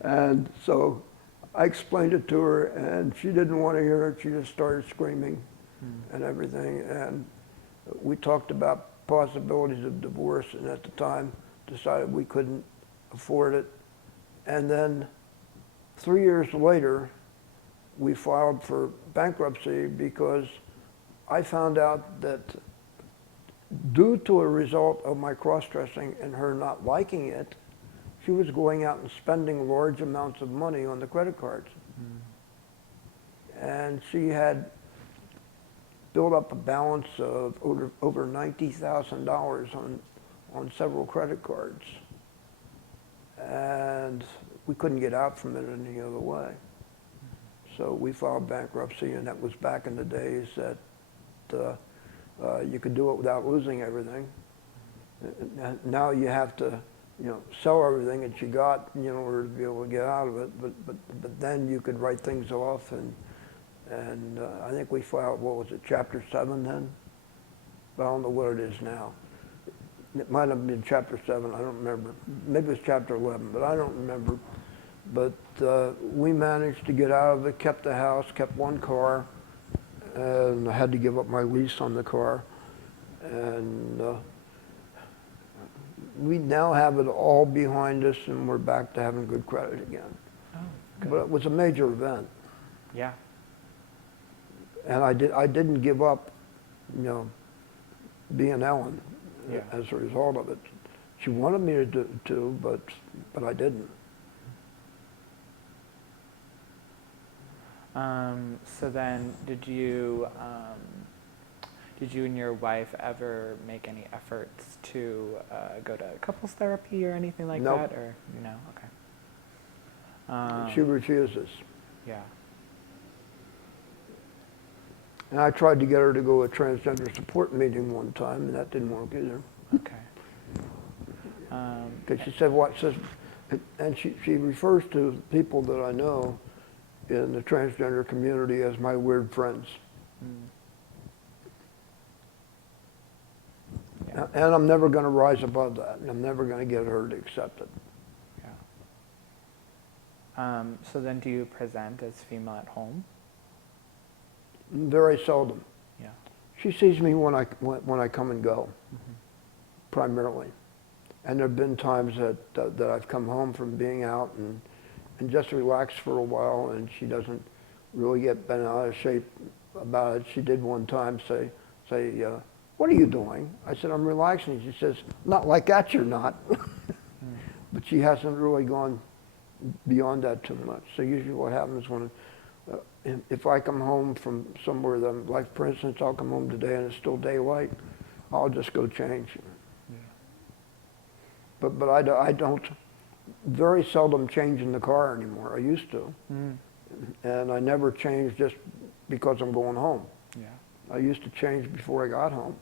And so I explained it to her, and she didn't want to hear it. She just started screaming and everything. And we talked about possibilities of divorce, and at the time decided we couldn't afford it. And then 3 years later, we filed for bankruptcy because I found out that due to a result of my cross-dressing and her not liking it, she was going out and spending large amounts of money on the credit cards. And she had built up a balance of over $90,000 on several credit cards. And we couldn't get out from it any other way. So we filed bankruptcy, and that was back in the days that you could do it without losing everything. Now you have to, you know, sell everything that you got, in order to be able to get out of it. But then you could write things off, and I think we filed, what was it, Chapter 7 then? But I don't know what it is now. It might have been Chapter 7, I don't remember. Maybe it was Chapter 11, but I don't remember. But we managed to get out of it, kept the house, kept one car, and I had to give up my lease on the car. And we now have it all behind us, and we're back to having good credit again. Oh, good. But it was a major event. Yeah. And I didn't give up, being Ellen Yeah. as a result of it. She wanted me to, but I didn't. So then, did you and your wife ever make any efforts to go to couples therapy or anything like Nope. that? Or no? Okay. She refuses. Yeah. And I tried to get her to go to a transgender support meeting one time, and that didn't work either. Okay. Because she said, what, says, and she refers to people that I know in the transgender community as my weird friends. Yeah. And I'm never going to rise above that, and I'm never going to get her to accept it. Yeah. So then, do you present as female at home? Very seldom. Yeah. She sees me when I come and go, primarily. And there have been times that I've come home from being out and just relaxed for a while, and she doesn't really get bent out of shape about it. She did one time say, what are you doing? I said, I'm relaxing. She says, not like that, you're not. But she hasn't really gone beyond that too much. So usually what happens when, if I come home from somewhere, that, like for instance, I'll come home today and it's still daylight, I'll just go change. Yeah. But I don't very seldom change in the car anymore. I used to. And I never change just because I'm going home. Yeah. I used to change before I got home,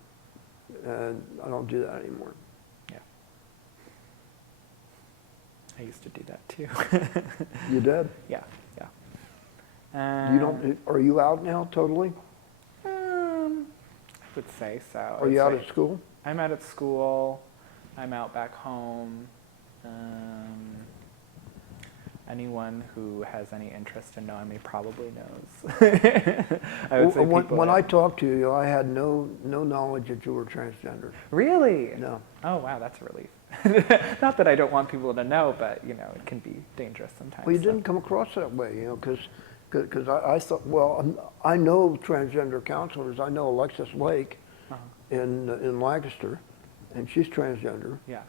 and I don't do that anymore. Yeah. I used to do that too. You did? Yeah. Yeah. You don't? Are you out now totally? I would say so. Are you out at school? I'm out at school. I'm out back home. Anyone who has any interest in knowing me probably knows. I would say when I talked to you, I had no knowledge that you were transgender. Really? No. Oh wow, that's a relief. Not that I don't want people to know, but it can be dangerous sometimes. Well, you didn't come across that way, because I thought, well, I know transgender counselors. I know Alexis Lake in Lancaster, and she's transgender. Yeah.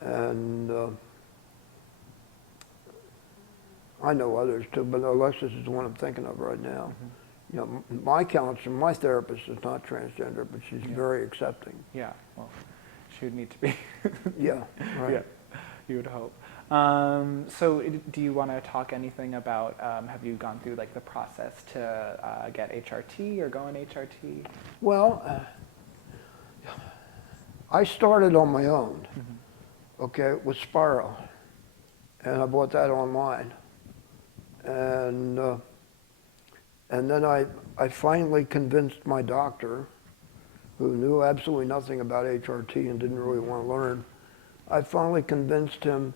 And I know others too, but Alexis is the one I'm thinking of right now. You know, my counselor, my therapist is not transgender, but she's very accepting. Yeah, well, she would need to be. Yeah, right. Yeah, you would hope. So do you want to talk anything about, have you gone through like the process to get HRT or go on HRT? Well, I started on my own, okay, with Spiral, and I bought that online. And then I finally convinced my doctor, who knew absolutely nothing about HRT and didn't really want to learn, I finally convinced him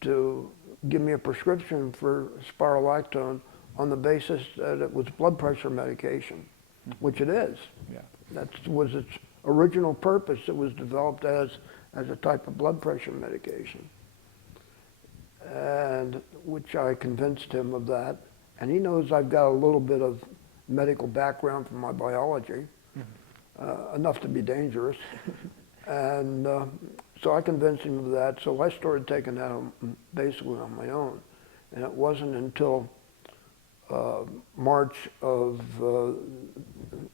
to give me a prescription for spirolactone on the basis that it was blood pressure medication, which it is. Yeah. That was its original purpose. It was developed as a type of blood pressure medication. And which I convinced him of that. And he knows I've got a little bit of medical background from my biology, enough to be dangerous. And so I convinced him of that. So I started taking that basically on my own. And it wasn't until March of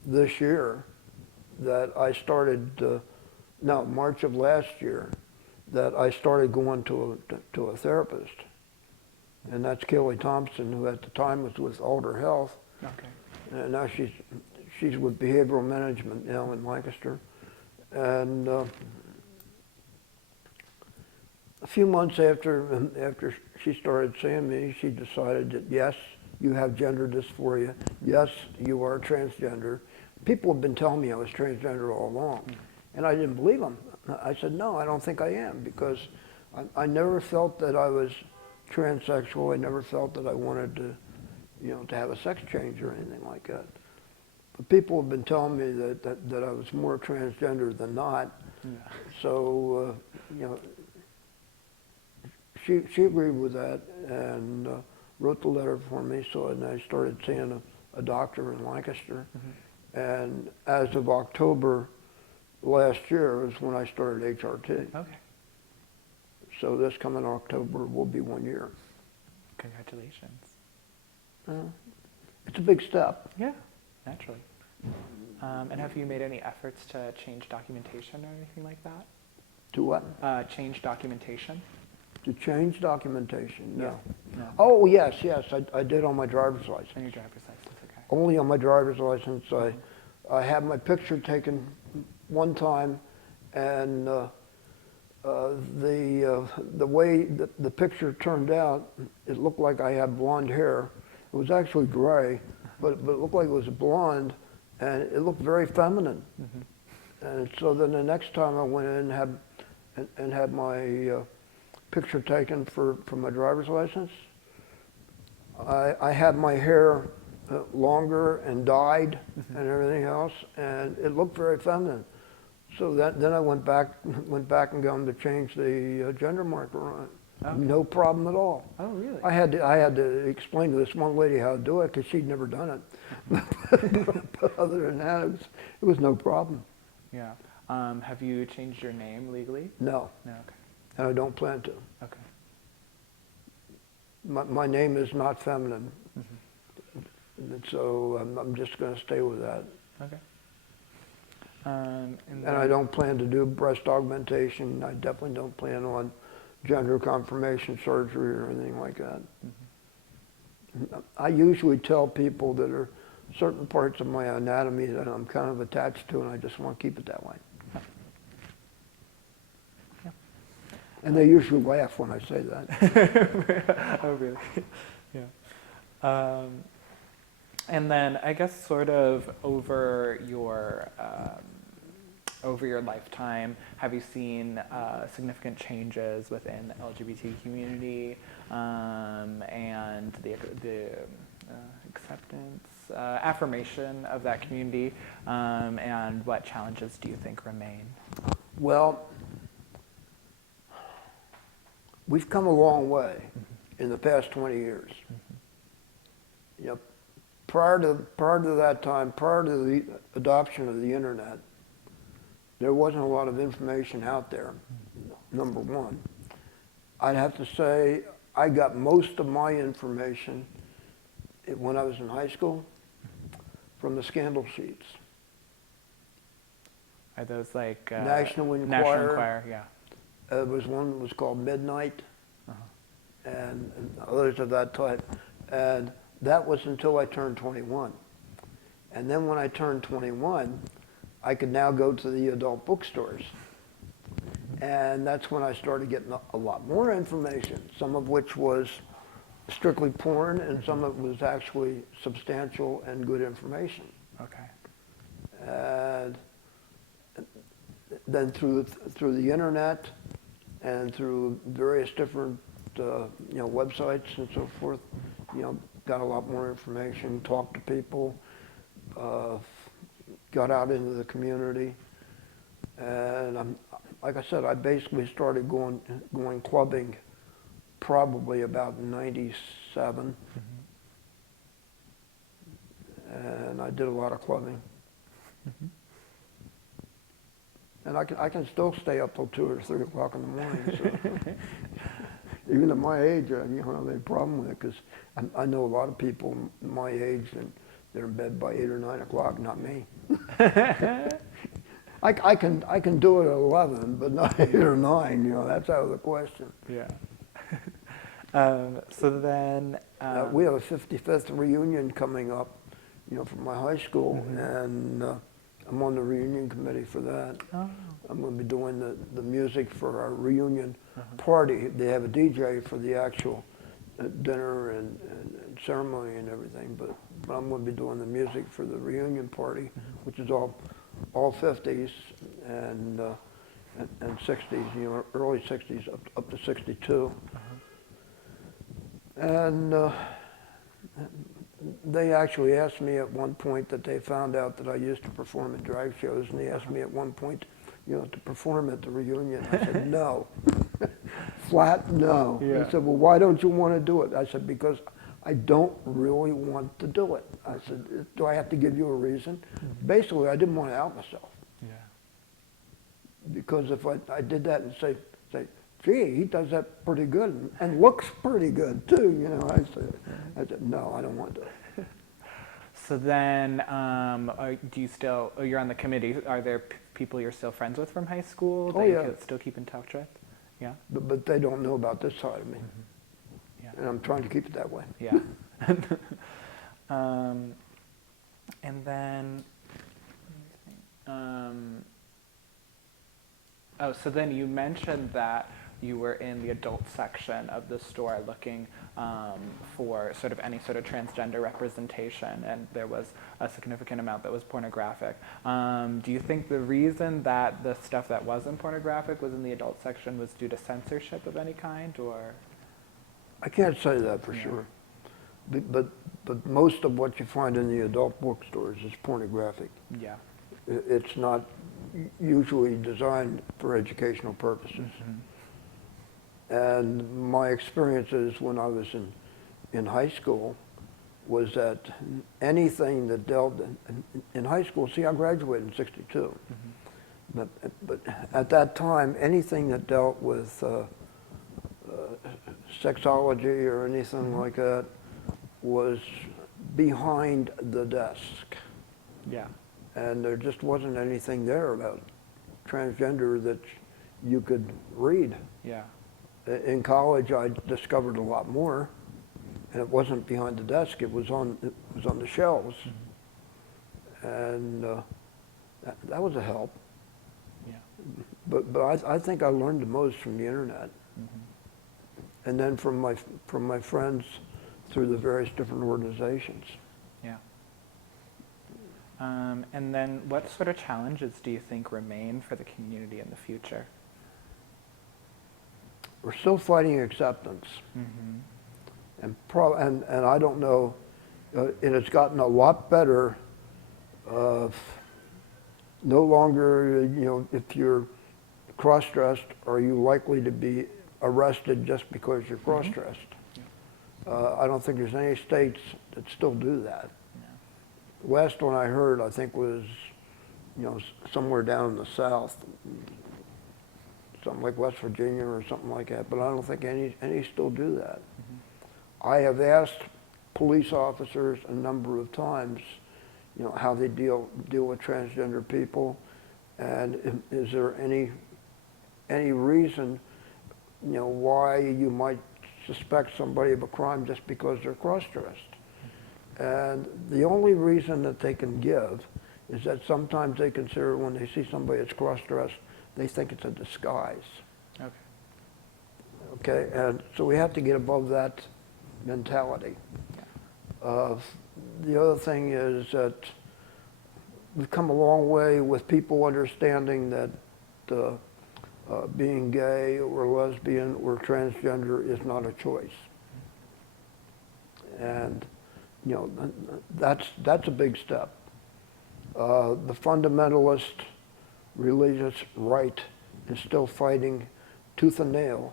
this year that I started, no, March of last year, that I started going to a therapist. And that's Kelly Thompson, who at the time was with Alder Health. Okay. And now she's with behavioral management now in Lancaster. And a few months after she started seeing me, she decided that yes, you have gender dysphoria. Yes, you are transgender. People have been telling me I was transgender all along, and I didn't believe them. I said, no, I don't think I am, because I never felt that I was transsexual. I never felt that I wanted to, you know, to have a sex change or anything like that. But people have been telling me that I was more transgender than not. Yeah. So, you know, she agreed with that and wrote the letter for me. So and I started seeing a doctor in Lancaster. And as of October last year is when I started HRT. Okay. So this coming October will be 1 year. Congratulations. It's a big step. Yeah, naturally. And have you made any efforts to change documentation or anything like that? To what? Change documentation? To change documentation? No. No. Oh, yes, I did on my driver's license. On your driver's license, okay. Only on my driver's license. I had my picture taken one time, and the way the picture turned out, it looked like I had blonde hair. It was actually gray, but it looked like it was blonde, and it looked very feminine. And so then the next time I went in and had my picture taken for my driver's license, I had my hair longer and dyed and everything else, and it looked very feminine. So then I went back and got them to change the gender marker on it. Okay. No problem at all. Oh, really? I had to explain to this one lady how to do it because she'd never done it. But other than that, it was no problem. Yeah. Have you changed your name legally? No. No. Okay. And I don't plan to. Okay. My name is not feminine, and so I'm just going to stay with that. Okay. And I don't plan to do breast augmentation. I definitely don't plan on gender confirmation surgery or anything like that. I usually tell people that are certain parts of my anatomy that I'm kind of attached to, and I just want to keep it that way. Yeah. And they usually laugh when I say that. Oh, really? Yeah. And then I guess sort of over your lifetime, have you seen significant changes within the LGBT community and the acceptance, affirmation of that community, and what challenges do you think remain? Well, we've come a long way in the past 20 years. You know, prior to that time, prior to the adoption of the internet, there wasn't a lot of information out there, number one. I'd have to say I got most of my information when I was in high school from the scandal sheets. Are those like National Enquirer. National Enquirer, yeah. There was one that was called Midnight, Uh-huh. and others of that type. And that was until I turned 21. And then when I turned 21, I could now go to the adult bookstores. And that's when I started getting a lot more information, some of which was strictly porn, and some of it was actually substantial and good information. Okay. And then through the internet and through various different websites and so forth, got a lot more information, talked to people, got out into the community, and like I said, I basically started going clubbing probably about '97, and I did a lot of clubbing. And I can still stay up till 2 or 3 o'clock in the morning. So. Even at my age, I don't have any problem with it, because I know a lot of people my age, and they're in bed by 8 or 9 o'clock, not me. I can do it at 11, but not 8 or 9. That's out of the question. Yeah. So then We have a 55th reunion coming up, from my high school, and I'm on the reunion committee for that. Oh. I'm going to be doing the music for our reunion party. They have a DJ for the actual dinner and ceremony and everything, but I'm going to be doing the music for the reunion party, which is all 50s and 60s, early 60s up to 62. And they actually asked me at one point that they found out that I used to perform at drag shows, and they asked me at one point, to perform at the reunion. I said, no. Flat no. Yeah. They said, well, why don't you want to do it? I said, because I don't really want to do it. I said, do I have to give you a reason? Basically, I didn't want to out myself. Yeah. Because if I did that and say, gee, he does that pretty good and looks pretty good too, I said, no, I don't want to do it. So then, do you still? Oh, you're on the committee. Are there people you're still friends with from high school that you still keep in touch with? Yeah. But they don't know about this side of me, Yeah. and I'm trying to keep it that way. Yeah. And then, so then you mentioned that you were in the adult section of the store looking for sort of any sort of transgender representation, and there was a significant amount that was pornographic. Do you think the reason that the stuff that wasn't pornographic was in the adult section was due to censorship of any kind, or? I can't say that for sure, but most of what you find in the adult bookstores is pornographic. Yeah. It's not usually designed for educational purposes. And my experiences when I was in high school was that anything that dealt in high school, see, I graduated in '62, but at that time, anything that dealt with sexology or anything like that was behind the desk. Yeah. And there just wasn't anything there about transgender that you could read. Yeah. In college, I discovered a lot more, and it wasn't behind the desk. It was on the shelves, and that was a help. Yeah. But I think I learned the most from the internet, and then from my friends through the various different organizations. Yeah. And then what sort of challenges do you think remain for the community in the future? We're still fighting acceptance, and I don't know, and it's gotten a lot better. No longer, if you're cross-dressed, are you likely to be arrested just because you're cross-dressed? I don't think there's any states that still do that. The last one I heard, I think, was, somewhere down in the South. something like West Virginia or something like that, but I don't think any still do that. I have asked police officers a number of times, how they deal with transgender people, and is there any reason, why you might suspect somebody of a crime just because they're cross-dressed? And the only reason that they can give is that sometimes they consider when they see somebody that's cross-dressed, they think it's a disguise. Okay, and so we have to get above that mentality. The other thing is that we've come a long way with people understanding that being gay or lesbian or transgender is not a choice. And, that's a big step. The fundamentalist religious right is still fighting tooth and nail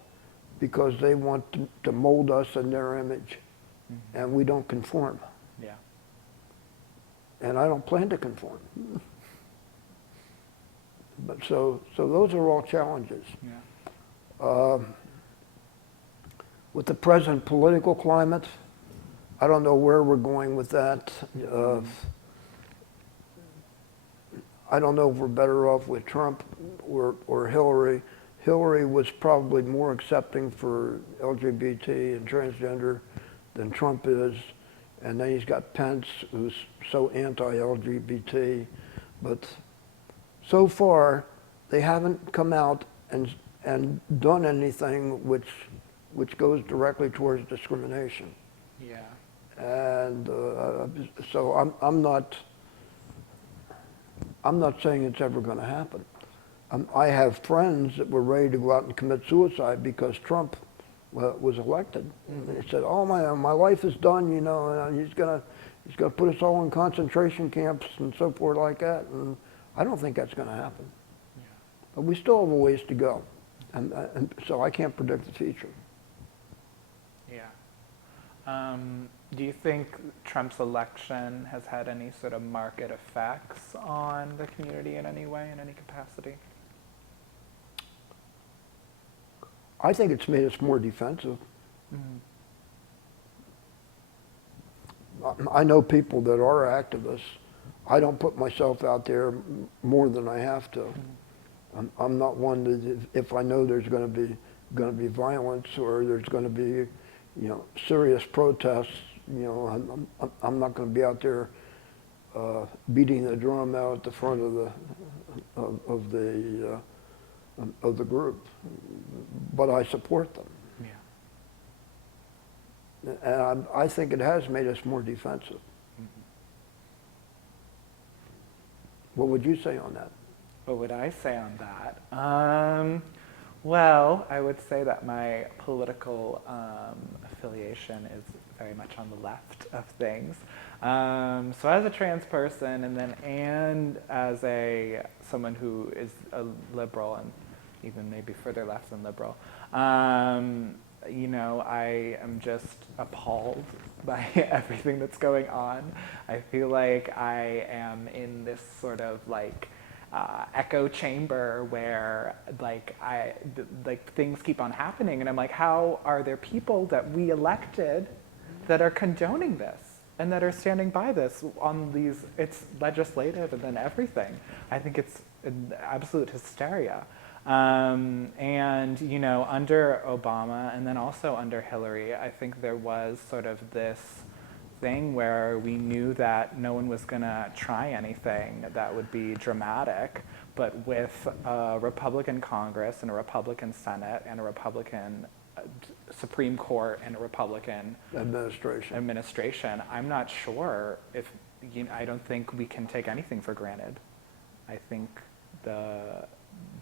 because they want to mold us in their image, and we don't conform. Yeah. And I don't plan to conform. But so those are all challenges. Yeah. With the present political climate, I don't know where we're going with that. I don't know if we're better off with Trump or Hillary. Hillary was probably more accepting for LGBT and transgender than Trump is. And then he's got Pence, who's so anti-LGBT. But so far, they haven't come out and done anything which goes directly towards discrimination. Yeah. And so I'm not saying it's ever going to happen. I have friends that were ready to go out and commit suicide because Trump was elected. And they said, "Oh, my life is done, and he's gonna put us all in concentration camps and so forth like that." And I don't think that's going to happen. Yeah. But we still have a ways to go, and so I can't predict the future. Yeah. Do you think Trump's election has had any sort of market effects on the community in any way, in any capacity? I think it's made us more defensive. I know people that are activists. I don't put myself out there more than I have to. I'm not one that if I know there's going to be violence or there's going to be, serious protests, I'm not going to be out there beating the drum out at the front of the group. But I support them. Yeah. And I think it has made us more defensive. What would you say on that? What would I say on that? Well, I would say that my political affiliation is very much on the left of things. So as a trans person, and as someone who is a liberal and even maybe further left than liberal, I am just appalled by everything that's going on. I feel like I am in this sort of echo chamber where things keep on happening, and I'm like, how are there people that we elected that are condoning this and that are standing by this on these? It's legislative and then everything. I think it's an absolute hysteria. And under Obama and then also under Hillary, I think there was sort of this thing where we knew that no one was going to try anything that would be dramatic, but with a Republican Congress and a Republican Senate and a Republican Supreme Court and a Republican administration, I'm not sure if, I don't think we can take anything for granted. I think the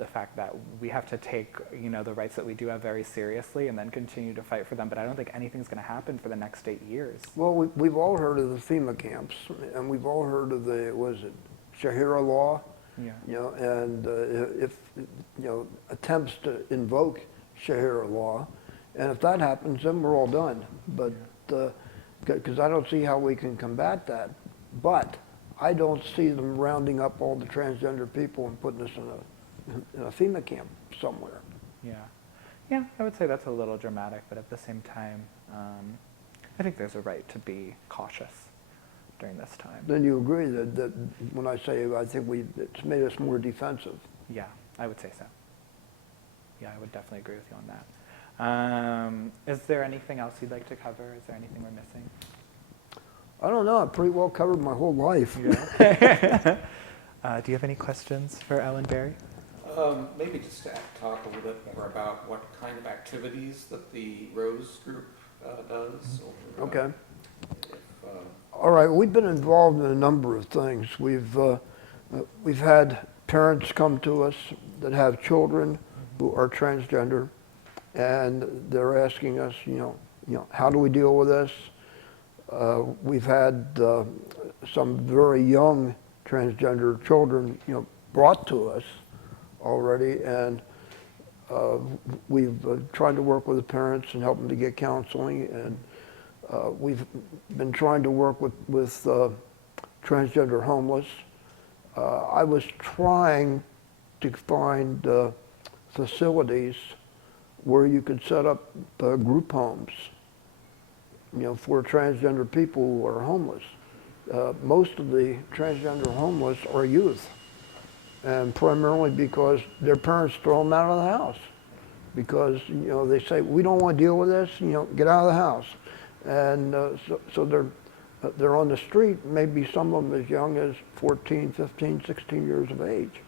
fact that we have to take, the rights that we do have very seriously and then continue to fight for them. But I don't think anything's going to happen for the next 8 years. Well, we've all heard of the FEMA camps, and we've all heard of the, Shahira law? Yeah. And if, attempts to invoke Shahira law, and if that happens, then we're all done. But, because I don't see how we can combat that. But I don't see them rounding up all the transgender people and putting us in a FEMA camp somewhere. Yeah. Yeah, I would say that's a little dramatic, but at the same time, I think there's a right to be cautious during this time. Then you agree that when I say I think it's made us more defensive. Yeah, I would say so. Yeah, I would definitely agree with you on that. Is there anything else you'd like to cover? Is there anything we're missing? I don't know. I pretty well covered my whole life. Yeah. Do you have any questions for Ellen Barry? Maybe just to talk a little bit more about what kind of activities that the Rose Group does. Or, Okay. If, All right. We've been involved in a number of things. We've had parents come to us that have children who are transgender, and they're asking us, how do we deal with this? We've had some very young transgender children, brought to us already, and we've tried to work with the parents and help them to get counseling, and we've been trying to work with transgender homeless. I was trying to find facilities where you could set up group homes, for transgender people who are homeless. Most of the transgender homeless are youth, and primarily because their parents throw them out of the house because they say, we don't want to deal with this, get out of the house. And so they're on the street, maybe some of them as young as 14, 15, 16 years of age.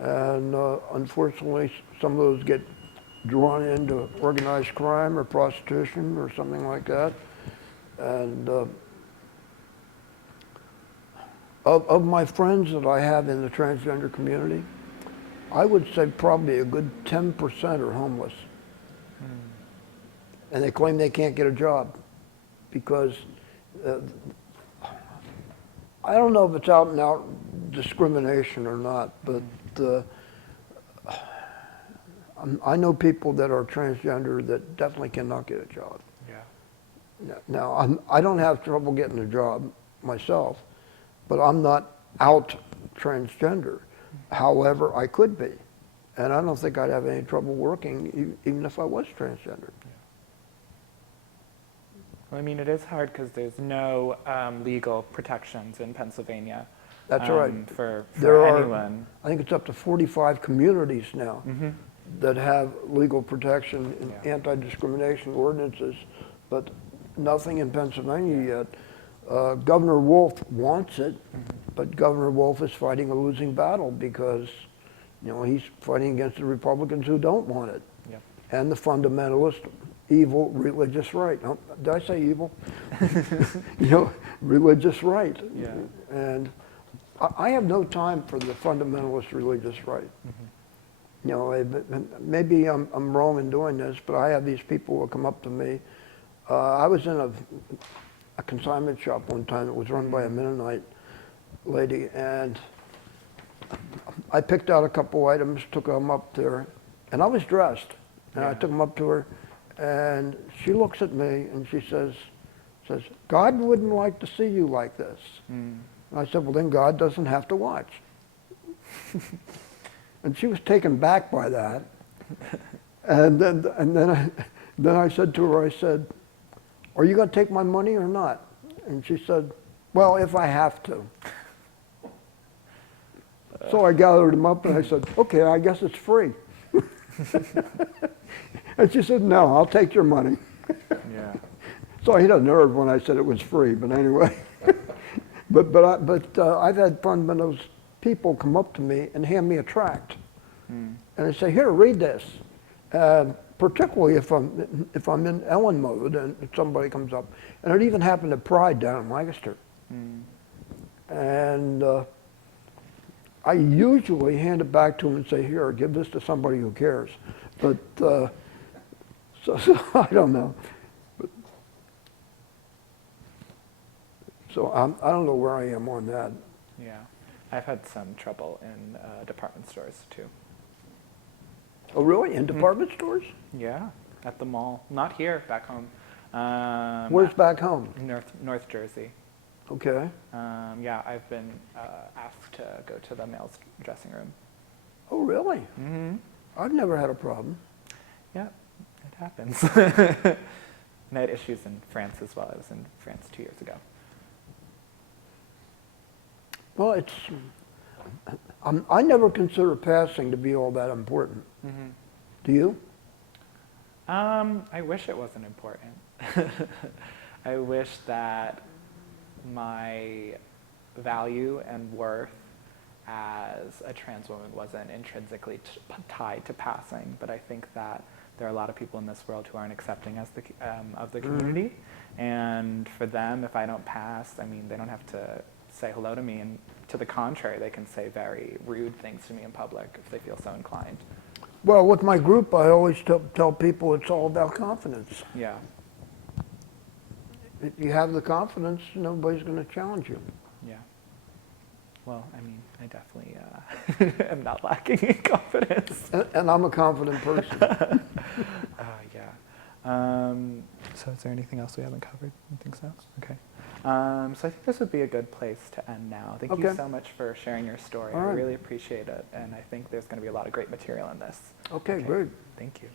And unfortunately, some of those get drawn into organized crime or prostitution or something like that. And of my friends that I have in the transgender community, I would say probably a good 10% are homeless. And they claim they can't get a job because I don't know if it's out and out discrimination or not, but I know people that are transgender that definitely cannot get a job. Yeah. Now, I don't have trouble getting a job myself, but I'm not out transgender. However, I could be. And I don't think I'd have any trouble working even if I was transgender. Well, I mean, it is hard because there's no legal protections in Pennsylvania. That's right. For There anyone. I think it's up to 45 communities now that have legal protection in anti-discrimination ordinances, but nothing in Pennsylvania yet. Governor Wolf wants it, but Governor Wolf is fighting a losing battle because, he's fighting against the Republicans who don't want it, and the fundamentalist, evil, religious right. Oh, did I say evil? Religious right. Yeah. And I have no time for the fundamentalist religious right. Maybe I'm wrong in doing this, but I have these people who come up to me. I was in a consignment shop one time that was run by a Mennonite lady, and I picked out a couple items, took them up there, and I was dressed, and I took them up to her, and she looks at me and she says, God wouldn't like to see you like this. And I said, well, then God doesn't have to watch. And she was taken back by that. And then I said to her, I said, are you going to take my money or not? And she said, well, if I have to. So I gathered them up and I said, okay, I guess it's free. And she said, no, I'll take your money. Yeah. So I hit a nerve when I said it was free, but anyway. But I've had fundamentalist people come up to me and hand me a tract. And they say, here, read this. Particularly if I'm in Ellen mode and somebody comes up. And it even happened at Pride down in Lancaster. And I usually hand it back to them and say, here, give this to somebody who cares. But, so I don't know. So I don't know where I am on that. Yeah. I've had some trouble in department stores too. Oh, really? In department stores? Yeah, at the mall. Not here, back home. Where's back home? North Jersey. Okay. Yeah, I've been asked to go to the male's dressing room. Oh, really? Mm-hmm. I've never had a problem. Yeah, it happens. And I had issues in France as well. I was in France 2 years ago. Well, I never consider passing to be all that important. Mm-hmm. Do you? I wish it wasn't important. I wish that my value and worth as a trans woman wasn't intrinsically tied to passing, but I think that there are a lot of people in this world who aren't accepting of the community, and for them, if I don't pass, I mean, they don't have to say hello to me, and to the contrary, they can say very rude things to me in public if they feel so inclined. Well, with my group, I always tell people it's all about confidence. Yeah, If you have the confidence, nobody's going to challenge you. yeah. Well, I mean, I definitely am not lacking in confidence. And I'm a confident person. Yeah. So is there anything else we haven't covered? I think so. Okay. So I think this would be a good place to end now. Thank you Okay. so much for sharing your story. All I right. really appreciate it, and I think there's going to be a lot of great material in this. Okay, great. Thank you.